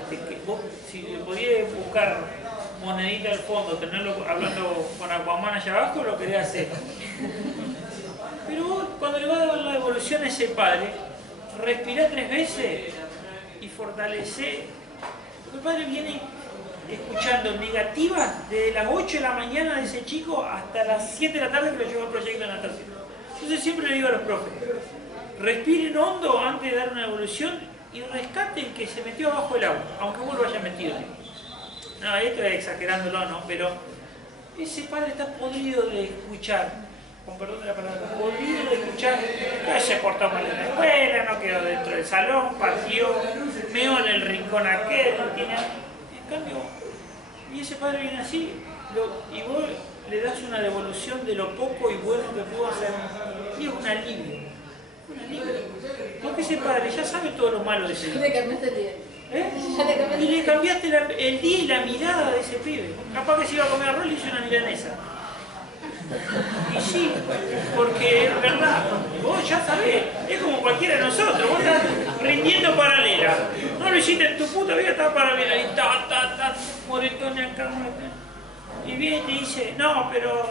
Vos, si podías buscar monedita al fondo, tenerlo hablando con Aquaman allá abajo, lo querés hacer. Pero vos, cuando le vas a dar la devolución a ese padre, respirá 3 veces y fortalecé. Porque el padre viene escuchando negativas desde las 8 de la mañana de ese chico hasta las 7 de la tarde que lo llevó al proyecto de natación. Entonces siempre le digo a los profes, respiren hondo antes de dar una devolución y rescaten que se metió abajo del agua, aunque vos lo hayas metido. No, esto es exagerándolo, ¿no? Pero ese padre está podrido de escuchar, con perdón de la palabra, podrido de escuchar que se portó mal en la escuela, no quedó dentro del salón, partió, meó en el rincón aquel, en cambio, y ese padre viene así, y vos le das una devolución de lo poco y bueno que pudo hacer, y es un alivio, porque ese padre ya sabe todo lo malo de ese día. Y le cambiaste el día y la mirada de ese pibe. Capaz que se iba a comer arroz y le hizo una milanesa. Y sí, porque es verdad, vos ya sabés, es como cualquiera de nosotros, vos estás rindiendo paralela. No lo hiciste en tu puta vida, estás paralela y moretón acá, moretón. Y viene y te dice, no, pero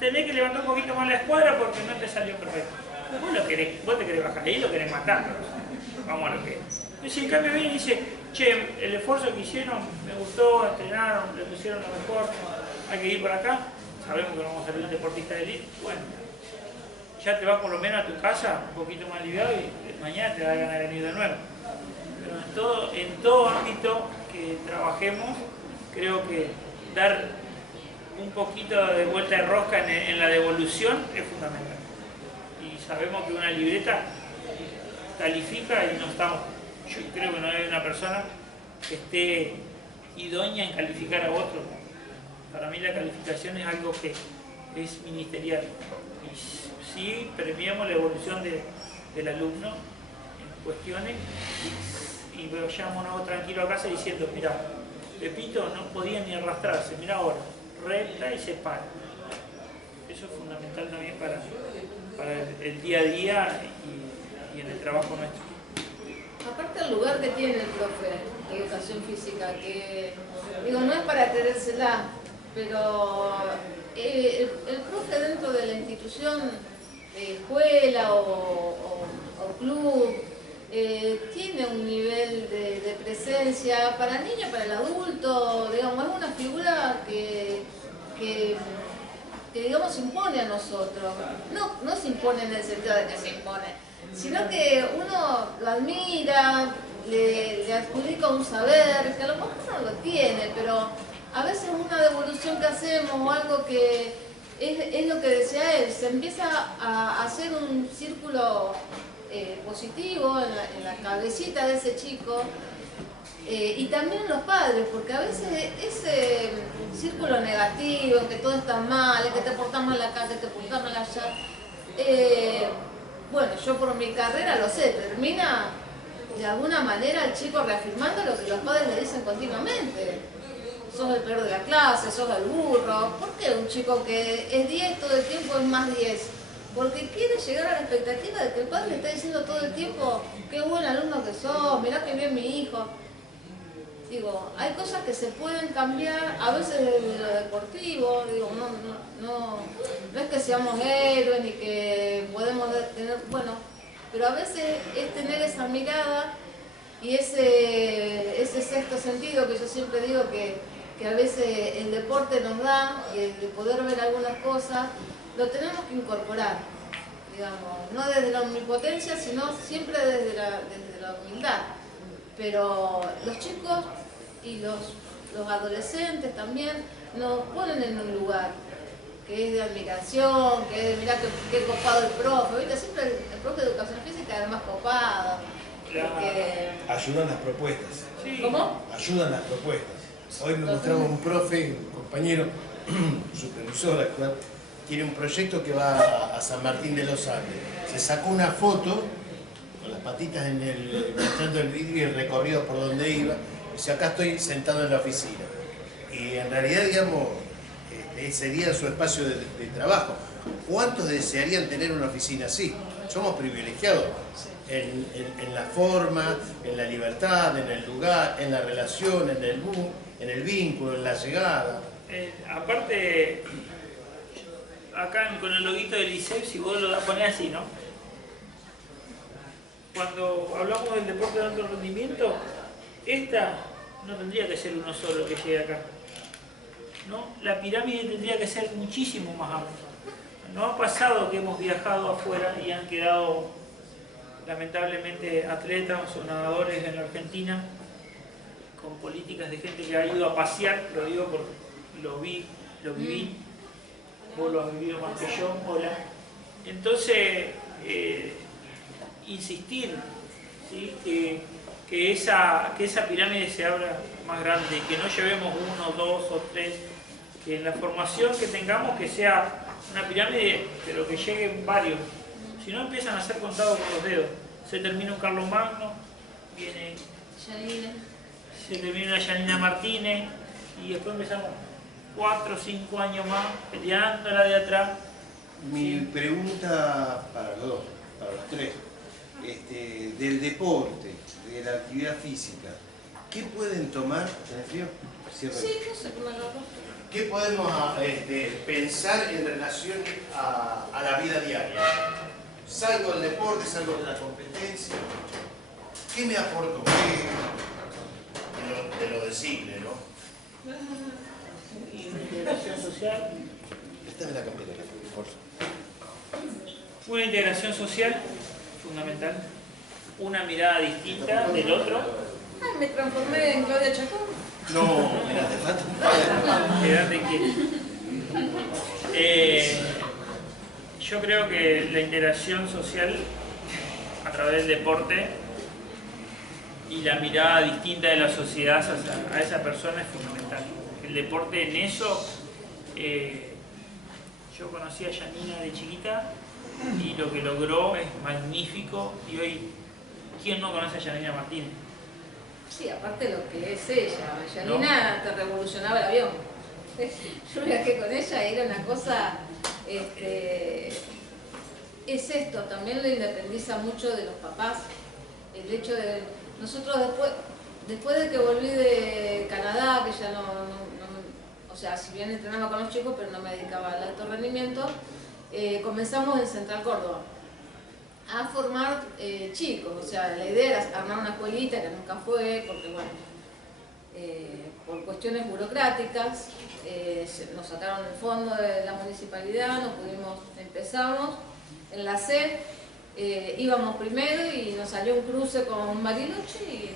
tenés que levantar un poquito más la escuadra porque no te salió perfecto. Vos te querés bajar ahí y lo querés matar. Vamos a lo que es. Entonces, en cambio viene y dice, che, el esfuerzo que hicieron, me gustó, entrenaron, le pusieron lo mejor, hay que ir para acá, sabemos que vamos a ser un deportista de élite, bueno, ya te vas por lo menos a tu casa un poquito más aliviado y mañana te va a ganar venir de nuevo. Pero en todo ámbito que trabajemos, creo que dar un poquito de vuelta de rosca en la devolución es fundamental. Y sabemos que una libreta califica y no estamos... Yo creo que no hay una persona que esté idónea en calificar a otro. Para mí la calificación es algo que es ministerial. Y sí premiamos la evolución del alumno en cuestiones y vayámonos tranquilo a casa diciendo, mira, Pepito no podía ni arrastrarse, mira ahora, recta y se para. Eso es fundamental también para el día a día y en el trabajo nuestro. Aparte del lugar que tiene el profe de educación física, que digo, no es para querérsela, pero el profe dentro de la institución, escuela o club, tiene un nivel de presencia para niños, para el adulto, digamos, es una figura que digamos impone a nosotros. No se impone en el sentido de que se impone, sino que uno lo admira, le adjudica un saber, que a lo mejor no lo tiene, pero a veces una devolución que hacemos o algo que es lo que desea él, se empieza a hacer un círculo positivo en la cabecita de ese chico, y también en los padres, porque a veces ese círculo negativo, en que todo está mal, en que te portás mal acá, que te portás mal allá, bueno, yo por mi carrera lo sé, termina de alguna manera el chico reafirmando lo que los padres le dicen continuamente. Sos el peor de la clase, sos el burro. ¿Por qué un chico que es 10 todo el tiempo es más 10? Porque quiere llegar a la expectativa de que el padre le está diciendo todo el tiempo qué buen alumno que sos, mirá que bien mi hijo. Digo, hay cosas que se pueden cambiar, a veces desde lo deportivo, digo, no es que que seamos héroes ni que podemos tener, bueno, pero a veces es tener esa mirada y ese sexto sentido que yo siempre digo que a veces el deporte nos da, y el de poder ver algunas cosas, lo tenemos que incorporar, digamos, no desde la omnipotencia, sino siempre desde la humildad. Pero los chicos y los adolescentes también nos ponen en un lugar que es de admiración, que es de mirá qué copado el profe, ¿viste? Siempre el profe de educación física es el más copado. Porque... Ayudan las propuestas. Sí. ¿Cómo? Ayudan las propuestas. Hoy me mostraba un profe, un compañero, supervisor actual, tiene un proyecto que va a San Martín de los Andes. Se sacó una foto con las patitas mostrando el vídeo y el recorrido por donde iba. Dice, acá estoy sentado en la oficina. Y en realidad, digamos, sería su espacio de trabajo. ¿Cuántos desearían tener una oficina así? Somos privilegiados en la forma, en la libertad, en el lugar, en la relación, en el vínculo, en la llegada. Aparte, acá con el loguito del ISEF, si vos lo ponés así, ¿no? Cuando hablamos del deporte de alto rendimiento, esta no tendría que ser uno solo que llegue acá, ¿no? La pirámide tendría que ser muchísimo más amplia. No ha pasado que hemos viajado afuera y han quedado lamentablemente atletas o nadadores en la Argentina con políticas de gente que ha ido a pasear, lo digo porque lo viví, vos lo has vivido más que yo, hola. Entonces, insistir, ¿sí? que esa pirámide se abra más grande, que no llevemos uno, dos o tres, que en la formación que tengamos que sea una pirámide, pero que lleguen varios. Si no, empiezan a ser contados con los dedos. Se termina un Carlos Magno, viene Yanina. Se termina una Yanina Martínez y después empezamos 4 o 5 años más peleando la de atrás. Mi pregunta para los dos, para los tres, del deporte, de la actividad física, ¿qué pueden tomar? ¿Tenés frío? Sí, no sé cómo lo hago. ¿Qué podemos pensar en relación a la vida diaria? Salgo del deporte, salgo de la competencia. ¿Qué me aportó? De lo deseable, ¿no? Y una integración social. Esta me la cambié, por favor. Una integración social fundamental. Una mirada distinta del otro. Ay, me transformé en Claudia Chacón. No, mira, te falta un padre. Quédate quieto. Yo creo que la integración social a través del deporte y la mirada distinta de la sociedad a esa persona es fundamental. El deporte en eso, yo conocí a Yanina de chiquita y lo que logró es magnífico. Y hoy, ¿quién no conoce a Yanina Martínez? Sí, aparte lo que es ella. Yanina te revolucionaba el avión. Yo viajé con ella y era una cosa... es esto, también lo independiza mucho de los papás. El hecho de... Nosotros después de que volví de Canadá, que ya o sea, si bien entrenaba con los chicos, pero no me dedicaba al alto rendimiento, comenzamos en Central Córdoba a formar chicos. O sea, la idea era armar una escuelita que nunca fue, porque bueno, por cuestiones burocráticas, nos sacaron el fondo de la municipalidad, no pudimos, empezamos en la SED, íbamos primero y nos salió un cruce con Bariloche y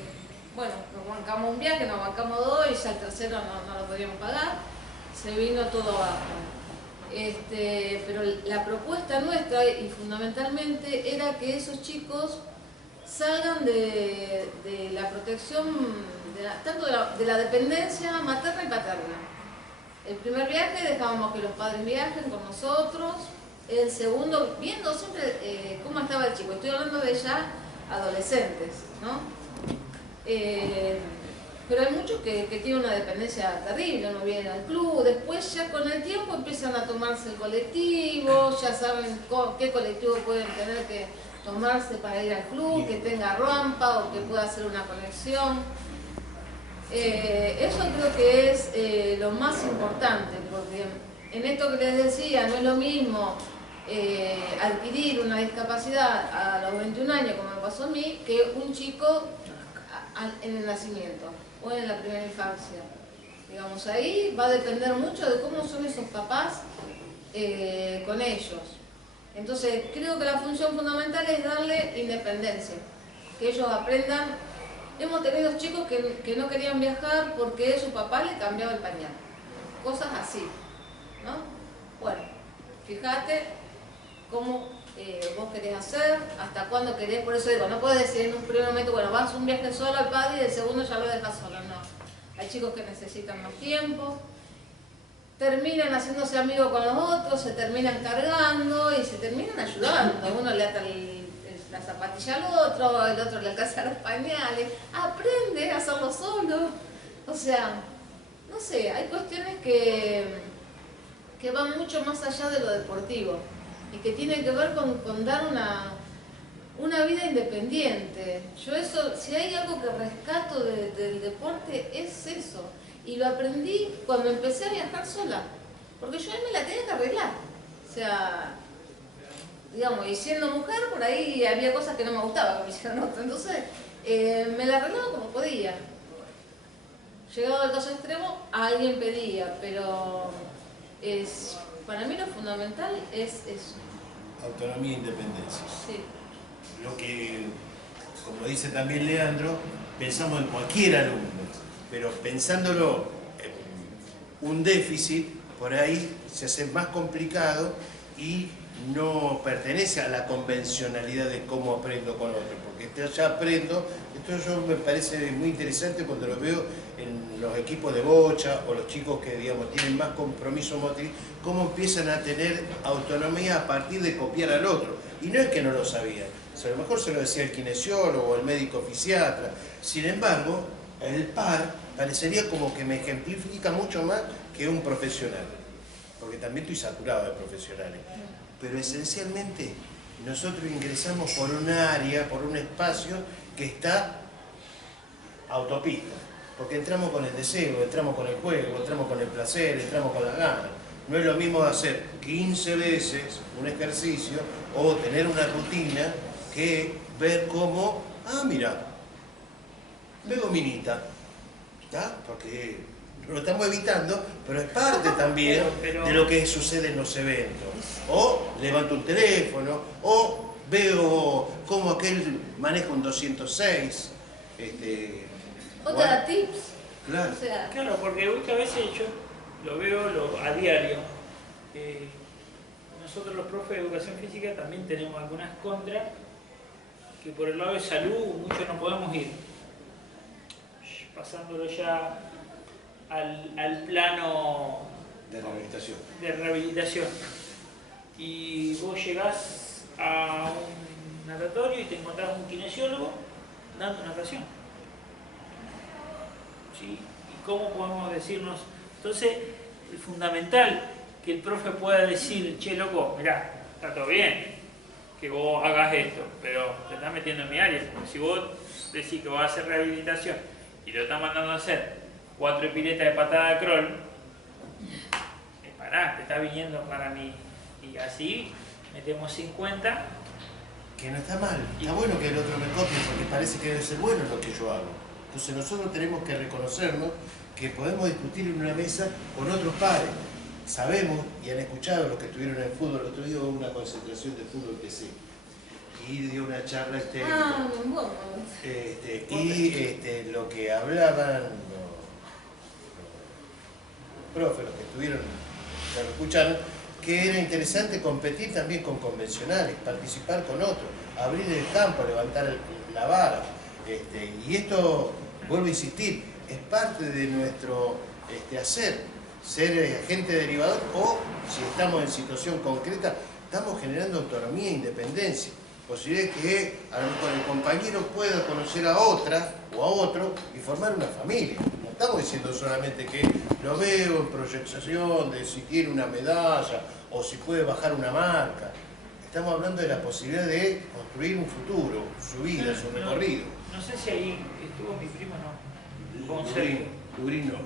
bueno, nos bancamos un viaje, nos bancamos dos y ya el tercero no lo podíamos pagar, se vino todo abajo. Pero la propuesta nuestra y fundamentalmente era que esos chicos salgan de la protección, tanto de la dependencia materna y paterna. El primer viaje dejábamos que los padres viajen con nosotros, el segundo viendo siempre cómo estaba el chico, estoy hablando de ya adolescentes, ¿no? Pero hay muchos que tienen una dependencia terrible, no vienen al club, después ya con el tiempo empiezan a tomarse el colectivo, ya saben qué colectivo pueden tener que tomarse para ir al club, que tenga rampa o que pueda hacer una conexión. Eso creo que es lo más importante, porque en esto que les decía, no es lo mismo adquirir una discapacidad a los 21 años, como me pasó a mí, que un chico en el nacimiento o en la primera infancia. Digamos, ahí va a depender mucho de cómo son esos papás con ellos. Entonces, creo que la función fundamental es darle independencia, que ellos aprendan. Hemos tenido chicos que no querían viajar porque su papá le cambiaba el pañal. Cosas así, ¿no? Bueno, fíjate cómo vos querés hacer, hasta cuándo querés. Por eso digo, no puedes decir en un primer momento, bueno, vas un viaje solo al padre y el segundo ya lo dejas solo, no. Hay chicos que necesitan más tiempo, terminan haciéndose amigos con los otros, se terminan cargando y se terminan ayudando. Uno le ata la zapatilla al otro, el otro le alcanza los pañales, aprende a hacerlo solo. O sea, no sé, hay cuestiones que van mucho más allá de lo deportivo y que tienen que ver con dar una vida independiente. Yo eso, si hay algo que rescato del deporte es eso. Y lo aprendí cuando empecé a viajar sola, porque yo me la tenía que arreglar. O sea, digamos, y siendo mujer, por ahí había cosas que no me gustaban que me hicieran otro. Entonces, me la arreglaba como podía. Llegado al caso extremo, alguien pedía, pero para mí lo fundamental es eso. Autonomía e independencia. Sí. Lo que, como dice también Leandro, pensamos en cualquier alumno, pero pensándolo en un déficit, por ahí se hace más complicado y no pertenece a la convencionalidad de cómo aprendo con otro, porque ya aprendo. Esto yo me parece muy interesante cuando lo veo en los equipos de bocha o los chicos que, digamos, tienen más compromiso motriz, cómo empiezan a tener autonomía a partir de copiar al otro. Y no es que no lo sabían, a lo mejor se lo decía el kinesiólogo o el médico fisiatra. Sin embargo, el par parecería como que me ejemplifica mucho más que un profesional, porque también estoy saturado de profesionales. Pero esencialmente nosotros ingresamos por un área, por un espacio que está autopista, porque entramos con el deseo, entramos con el juego, entramos con el placer, entramos con las ganas. No es lo mismo hacer 15 veces un ejercicio o tener una rutina que ver cómo, mira, pego minita, ¿está? Porque lo estamos evitando, pero es parte también de lo que sucede en los eventos. O levanto un teléfono, o veo cómo aquel maneja un 206. O te da tips. Claro. O sea, Claro, porque muchas veces yo lo veo a diario. Nosotros los profes de educación física también tenemos algunas contras que por el lado de salud muchos no podemos ir. Pasándolo ya al plano de rehabilitación. Y vos llegás a un natatorio y te encontrás un kinesiólogo dando natación. ¿Sí? ¿Y cómo podemos decirnos? Entonces, es fundamental que el profe pueda decir, che, loco, mirá, está todo bien que vos hagas esto, pero te estás metiendo en mi área. Porque si vos decís que vas a hacer rehabilitación y lo estás mandando a hacer 4 piletas de patada de crawl, pará, te está viniendo para mí. Y así metemos 50. Que no está mal, está bueno que el otro me copie porque parece que debe ser bueno lo que yo hago. Entonces nosotros tenemos que reconocernos que podemos discutir en una mesa con otros pares. Sabemos y han escuchado los que estuvieron en el fútbol, el otro día hubo una concentración de fútbol PC y dio una charla bueno. Lo que hablaban los profes, los que estuvieron, que lo escucharon, que era interesante competir también con convencionales, participar con otros, abrir el campo, levantar la vara. Y esto, vuelvo a insistir, es parte de nuestro hacer, ser agente derivador o, si estamos en situación concreta, estamos generando autonomía e independencia. Posibilidad que a lo mejor el compañero pueda conocer a otra o a otro y formar una familia. No estamos diciendo solamente que lo veo en proyección de si tiene una medalla o si puede bajar una marca. Estamos hablando de la posibilidad de construir un futuro, su vida, su recorrido. No sé si ahí estuvo mi primo, no. Dubrín no.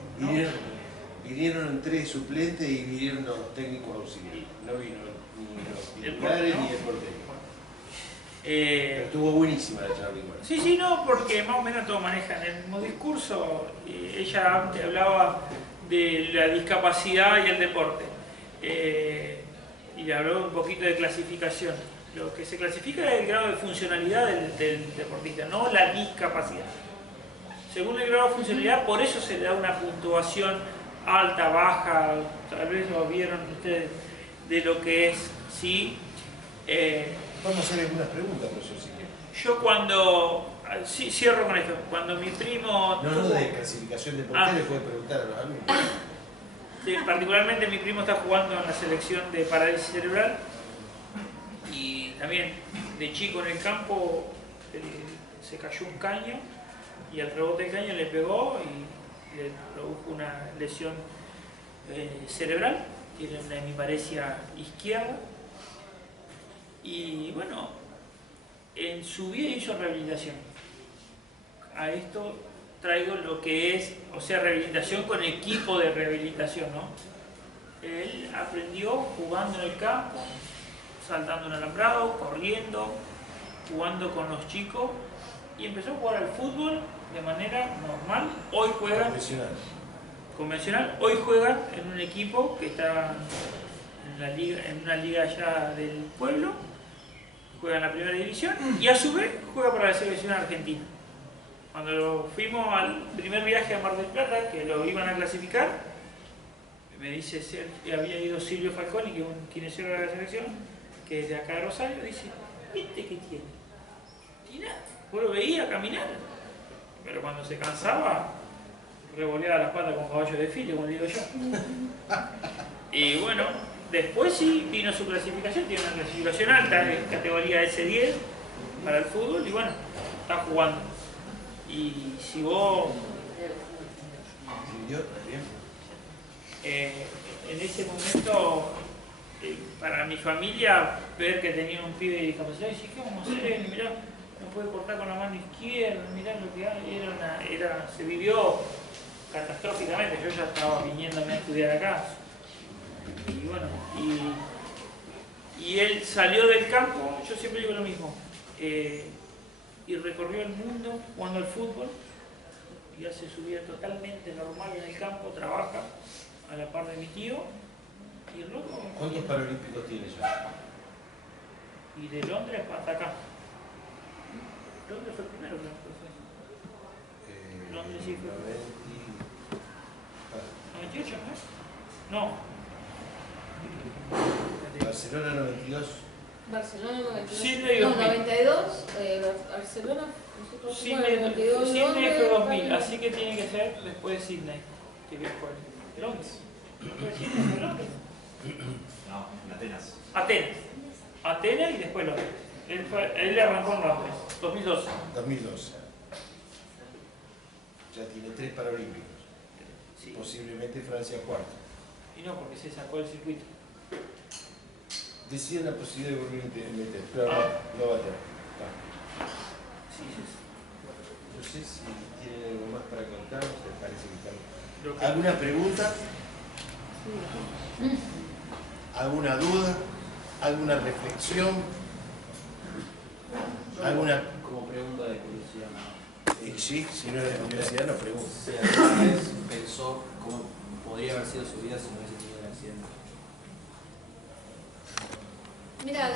Vinieron 3 suplentes y vinieron los técnicos auxiliares. No vino ni El el portero, padre ¿no? ni el portero. Pero estuvo buenísima la charla igual. Sí, sí, no, porque más o menos todos manejan el mismo discurso. Ella antes hablaba de la discapacidad y el deporte. Y habló un poquito de clasificación. Lo que se clasifica es el grado de funcionalidad del deportista, no la discapacidad. Según el grado de funcionalidad, por eso se le da una puntuación alta, baja, tal vez lo vieron ustedes de lo que es, ¿sí? Vamos a hacer algunas preguntas, profesor, si quiere. Yo cuando, sí, cierro con esto, cuando mi primo... No de clasificación deportiva, le puede preguntar a los alumnos. Sí, particularmente mi primo está jugando en la selección de parálisis cerebral y también de chico en el campo se cayó un caño y al rebote del caño le pegó y le produjo una lesión cerebral, tiene una hemiparesia izquierda y bueno, en su vida hizo rehabilitación. A esto traigo lo que es, o sea, rehabilitación con equipo de rehabilitación, ¿no? Él aprendió jugando en el campo, saltando un alambrado, corriendo, jugando con los chicos y empezó a jugar al fútbol de manera normal. Hoy juega convencional, hoy juega en un equipo que está en una liga ya del pueblo, juega en la primera división y a su vez juega para la selección argentina. Cuando fuimos al primer viaje a Mar del Plata, que lo iban a clasificar, me dice que había ido Silvio Falconi, que es un kinesiólogo de la selección, que es de acá de Rosario, dice, ¿viste qué tiene? Y nada, yo lo veía caminar, pero cuando se cansaba, revoleaba las patas con caballo de filo, como digo yo. Y bueno, después sí vino su clasificación, tiene una clasificación alta, de categoría S10 para el fútbol, y bueno, está jugando. Y si vos en ese momento para mi familia ver que tenía un pibe de discapacidad y dije, ¿qué vamos a hacer? Mirá, no puede cortar con la mano izquierda, mirá lo que hay, se vivió catastróficamente. Yo ya estaba viniéndome a estudiar acá y bueno, y él salió del campo, yo siempre digo lo mismo, y recorrió el mundo jugando al fútbol y hace su vida totalmente normal en el campo, trabaja a la par de mi tío y el loco. ¿Cuántos paralímpicos tiene ya? Y de Londres hasta acá. Londres fue el primero, creo que fue. Londres sí fue. 98, ¿no? No. Barcelona 92. Barcelona 92. Sydney No, 2000. 92. Barcelona. Nosotros Sydney, 92. Sydney fue 2000, así que tiene que ser después de Sydney. Que fue Londres. ¿Después de Sydney fue Londres? No, en Atenas. Atenas y después Londres. Él arrancó en Londres, 2012. 2012. Ya tiene 3 paralímpicos. Sí. Posiblemente Francia cuarto. Y no, porque se sacó el circuito. Decían la posibilidad de volver a meter, pero no va a tener. Sí, sí. No sé si tienen algo más para contar, me parece que están. Lo que- ¿Alguna pregunta? ¿Alguna duda? ¿Alguna reflexión? ¿Alguna? Como pregunta de curiosidad. Sí, si no es de la universidad, no pregunto. Si alguna vez pensó cómo podría haber sido su vida si no hubiese tenido el accidente. Mira,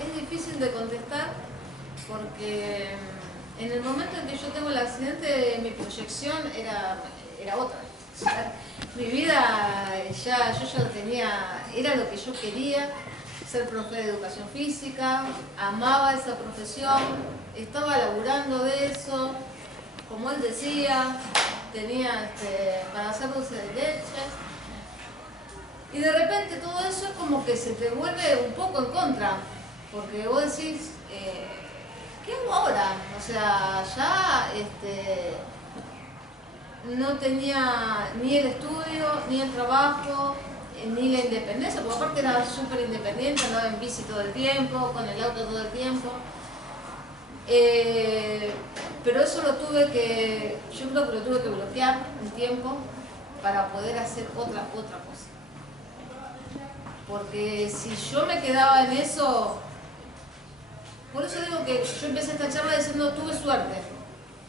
es difícil de contestar porque en el momento en que yo tengo el accidente, mi proyección era otra. O sea, mi vida yo ya lo tenía, era lo que yo quería, ser profe de educación física, amaba esa profesión, estaba laburando de eso, como él decía, tenía para hacer dulce de leche. Y de repente todo eso es como que se te vuelve un poco en contra, porque vos decís, ¿qué hago ahora? O sea, ya no tenía ni el estudio, ni el trabajo, ni la independencia, porque aparte era súper independiente, andaba en bici todo el tiempo, con el auto todo el tiempo. Pero eso lo tuve que, yo creo que lo tuve que bloquear un tiempo para poder hacer otra cosa. Porque si yo me quedaba en eso, por eso digo que yo empecé esta charla diciendo tuve suerte,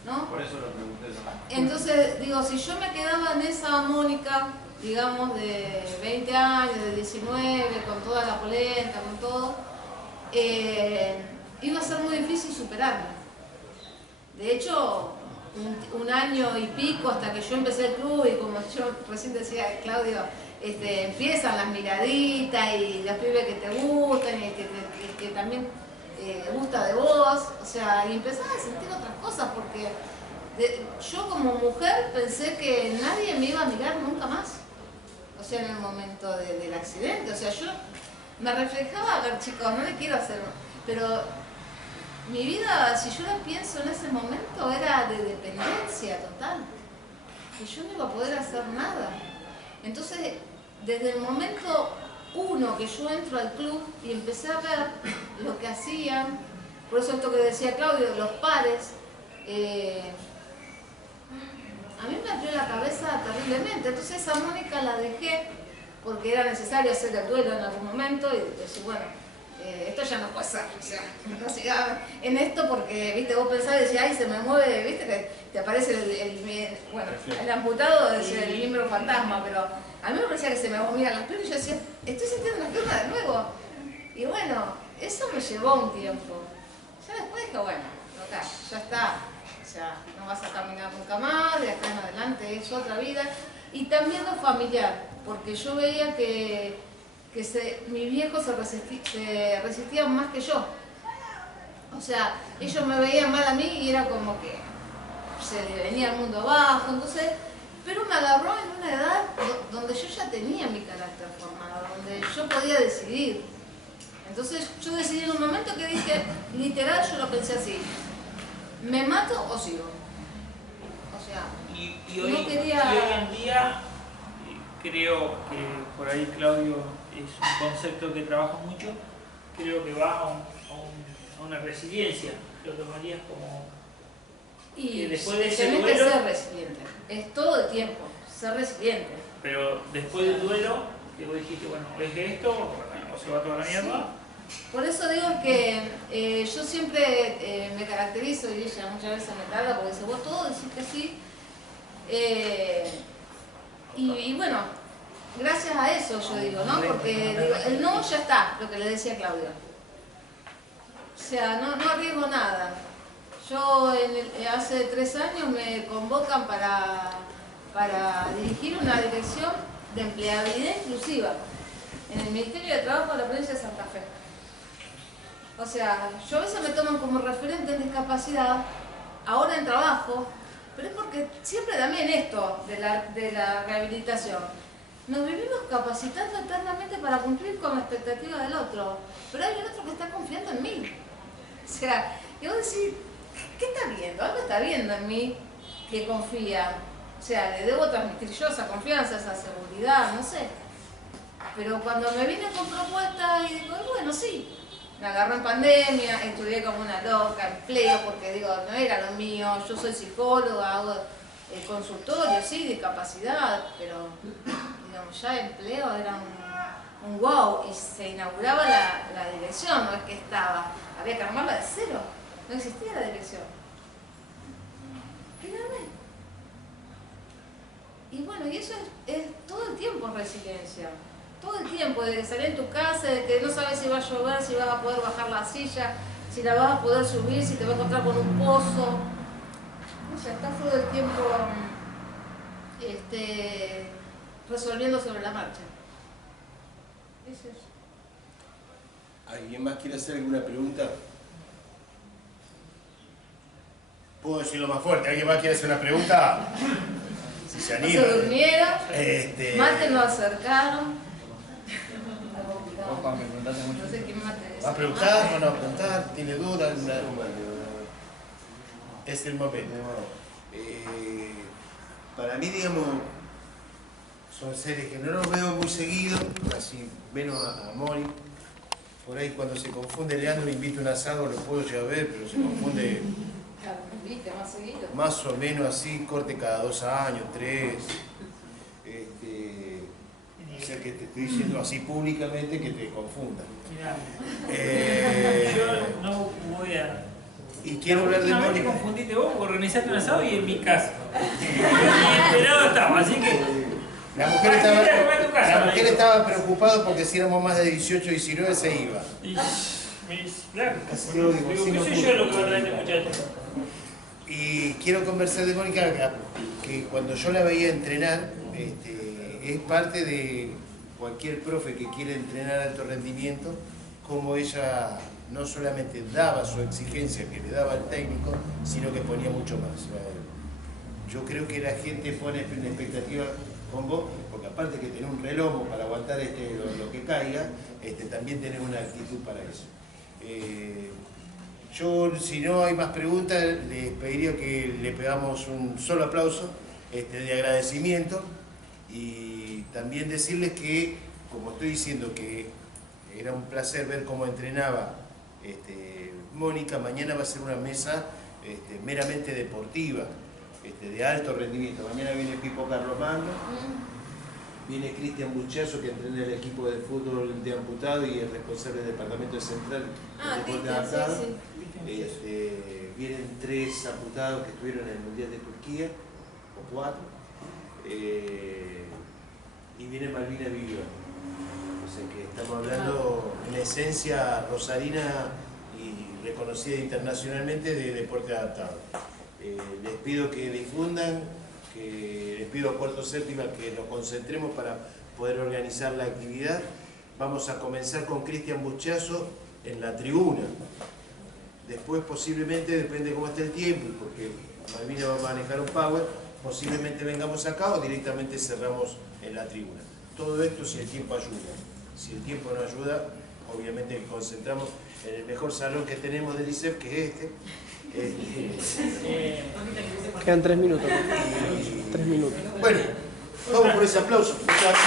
¿no? Por eso lo pregunté también. Entonces digo, si yo me quedaba en esa Mónica, digamos de 20 años, de 19, con toda la polenta, con todo, iba a ser muy difícil superarme. De hecho, un año y pico hasta que yo empecé el club y como yo recién decía Claudio, empiezan las miraditas y los pibes que te gustan y que también gusta de vos, o sea, y empezás a sentir otras cosas porque yo como mujer pensé que nadie me iba a mirar nunca más, o sea, en el momento del accidente, o sea, yo me reflejaba, a ver chicos, no le quiero hacer, pero mi vida, si yo la pienso en ese momento, era de dependencia total, que yo no iba a poder hacer nada. Entonces, desde el momento uno que yo entro al club y empecé a ver lo que hacían, por eso esto que decía Claudio, los pares, a mí me abrió la cabeza terriblemente. Entonces esa Mónica la dejé porque era necesario hacer el duelo en algún momento y decir, bueno, esto ya no puede ser, o sea, no sigas en esto porque, viste, vos pensás y decís, ay, se me mueve, viste, que te aparece el amputado es el miembro fantasma, pero a mí me parecía que se me movían las piernas y yo decía, estoy sintiendo las piernas de nuevo. Y bueno, eso me llevó un tiempo. Ya después dije, bueno, acá, ya está, o sea, no vas a caminar nunca más, de acá en adelante es otra vida. Y también lo familiar, porque yo veía que mis viejos se resistían más que yo. O sea, ellos me veían mal a mí y era como que se le venía el mundo abajo, entonces, pero me agarró en una edad donde yo ya tenía mi carácter formado, donde yo podía decidir. Entonces yo decidí en un momento que dije, literal, yo lo pensé así, ¿me mato o sigo? O sea, y hoy, no quería... y hoy en día creo que por ahí Claudio es un concepto que trabaja mucho, creo que va a una resiliencia, lo tomarías como... Y después de ese simplemente duelo, ser resiliente, es todo el tiempo, ser resiliente. pero después del duelo, que vos dijiste, bueno, es de esto o se va toda la mierda. Sí. Por eso digo que yo siempre me caracterizo, y ella muchas veces me carga porque dice, vos todo decís que sí. Y bueno, gracias a eso yo digo, ¿no? Porque digo, el no ya está, lo que le decía Claudia. O sea, no arriesgo nada. Yo hace 3 años me convocan para dirigir una dirección de empleabilidad inclusiva en el Ministerio de Trabajo de la provincia de Santa Fe. O sea, yo a veces me toman como referente en discapacidad, ahora en trabajo, pero es porque siempre también esto de la rehabilitación. Nos vivimos capacitando eternamente para cumplir con la expectativa del otro, pero hay un otro que está confiando en mí. O sea, y vos decís, ¿qué está viendo? Algo está viendo en mí que confía. O sea, le debo transmitir yo esa confianza, esa seguridad, no sé. Pero cuando me vine con propuestas y digo, bueno, sí, me agarró en pandemia, estudié como una loca, empleo, porque digo, no era lo mío, yo soy psicóloga, hago consultorio, sí, discapacidad, pero digamos, ya empleo era un wow, y se inauguraba la dirección, no es que estaba, había que armarla de cero, no existía la dirección. Y bueno, y eso es todo el tiempo resiliencia. Todo el tiempo, de salir en tu casa, de que no sabes si va a llover, si vas a poder bajar la silla, si la vas a poder subir, si te vas a encontrar con un pozo. O sea, estás todo el tiempo resolviendo sobre la marcha. Es eso. ¿Alguien más quiere hacer alguna pregunta? Puedo decirlo más fuerte. ¿Alguien más quiere hacer una pregunta? Si se No anima. se durmieron, Mate lo acercaron. Vos me preguntaste mucho. No sé qué mate es. ¿Va a preguntar o no va a preguntar? ¿Tiene dudas? Es el momento. Para mí, digamos, son seres que no los veo muy seguido, casi menos a Mori. por ahí cuando se confunde Leandro, me invita a un asado, lo puedo llegar a ver, pero se confunde Claro, viste, más seguido. más o menos así, corte cada 2 años, 3. O sea que te estoy diciendo así públicamente que te confunda. Mirá, Eh, yo no voy a... y quiero hablar de Últimamente Mónica. confundiste vos, organizaste un asado y en mi casa. Y enterado estaba, así que... La mujer estaba preocupada porque si éramos más de 18 o 19 se iba. Y, claro, Casi lo digo, digo, sí, ¿qué no soy pude. yo lo que va a traer este muchacho? Y quiero conversar de Mónica, que cuando yo la veía entrenar, es parte de cualquier profe que quiere entrenar alto rendimiento, como ella no solamente daba su exigencia que le daba al técnico, sino que ponía mucho más. Yo creo que la gente pone una expectativa con vos, porque aparte que tenés un reloj para aguantar lo que caiga, también tenés una actitud para eso. Yo, si no hay más preguntas, les pediría que le pegamos un solo aplauso de agradecimiento y también decirles que, como estoy diciendo, que era un placer ver cómo entrenaba Mónica. Mañana va a ser una mesa meramente deportiva, de alto rendimiento. Mañana viene Pipo Carlomagno, viene Cristian Buchazo, que entrena el equipo de fútbol de amputado y es responsable del departamento central de deporte adaptado. Vienen 3 amputados que estuvieron en el Mundial de Turquía, o 4, y viene Malvina Vivian. O sea que estamos hablando en esencia rosarina y reconocida internacionalmente de deporte adaptado. Les pido que difundan, les pido a Cuarto Séptima que nos concentremos para poder organizar la actividad. Vamos a comenzar con Cristian Buchazo en la tribuna. Después posiblemente, depende de cómo esté el tiempo, porque Malvina va a manejar un power, posiblemente vengamos acá o directamente cerramos en la tribuna. Todo esto si el tiempo ayuda. Si el tiempo no ayuda, obviamente que concentramos en el mejor salón que tenemos del ISEF, que es Quedan 3 minutos. 3 minutos. Bueno, vamos por ese aplauso. Muchas gracias.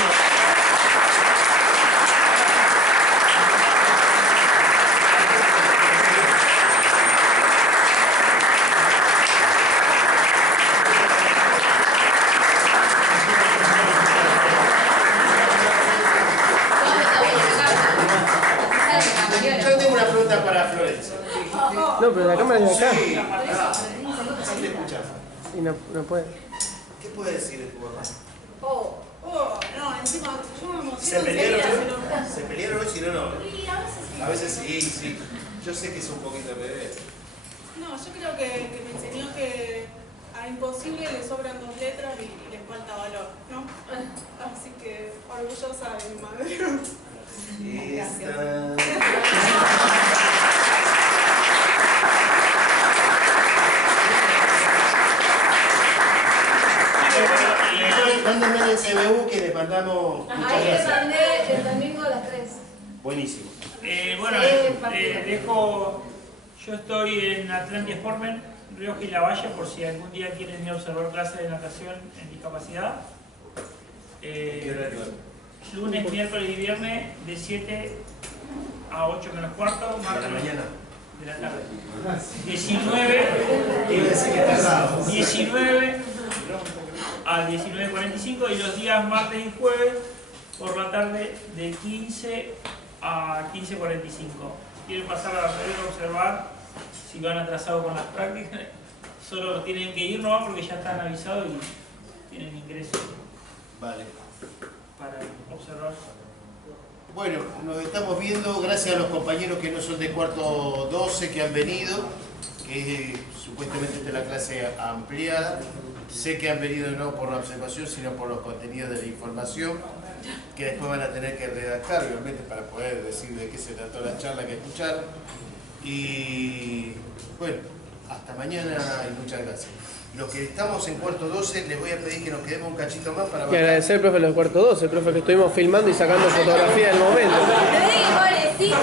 Yo tengo una pregunta para Florencia. No, pero la cámara es de acá. Sí, sí te escuchaba. Y no puede. ¿Qué puede decir de tu mamá? No, encima yo me emociono. ¿Se pelearon hoy? ¿Se pelearon hoy? Si no, no. Sí, a veces sí. A veces sí, sí. Yo sé que es un poquito de bebé. No, yo creo que me enseñó que a imposible le sobran 2 letras y le falta valor, ¿no? Así que orgullosa de mi madre. Mándenme en el CBU que les mandamos. Muchas Ahí le gracias. mandé el domingo a las 3. Buenísimo. Bueno, Sí, yo estoy en Atlantia Sportmen, Rioja y La Valle, por si algún día quieren ir a observar clases de natación en discapacidad. ¿Qué horario? Lunes, miércoles y viernes de 7 a 8 menos cuarto, ¿De martes la mañana? de la tarde. 19 Iba a decir que está sábado. 19 a 19:45 y los días martes y jueves por la tarde de 15 a 15:45. Quieren pasar a la red a observar si van atrasados con las prácticas, solo tienen que ir nomás porque ya están avisados y tienen ingreso Vale. para observar. Bueno, nos estamos viendo gracias a los compañeros que no son de cuarto 12 que han venido, que supuestamente esta es la clase ampliada. Sé que han venido no por la observación, sino por los contenidos de la información, que después van a tener que redactar, obviamente, para poder decir de qué se trató la charla que escucharon. Y bueno, hasta mañana y muchas gracias. Los que estamos en cuarto 12, les voy a pedir que nos quedemos un cachito más para... Y agradecer al profe de los cuartos 12, profe, que estuvimos filmando y sacando fotografía del momento. ¡Ey, pobrecito!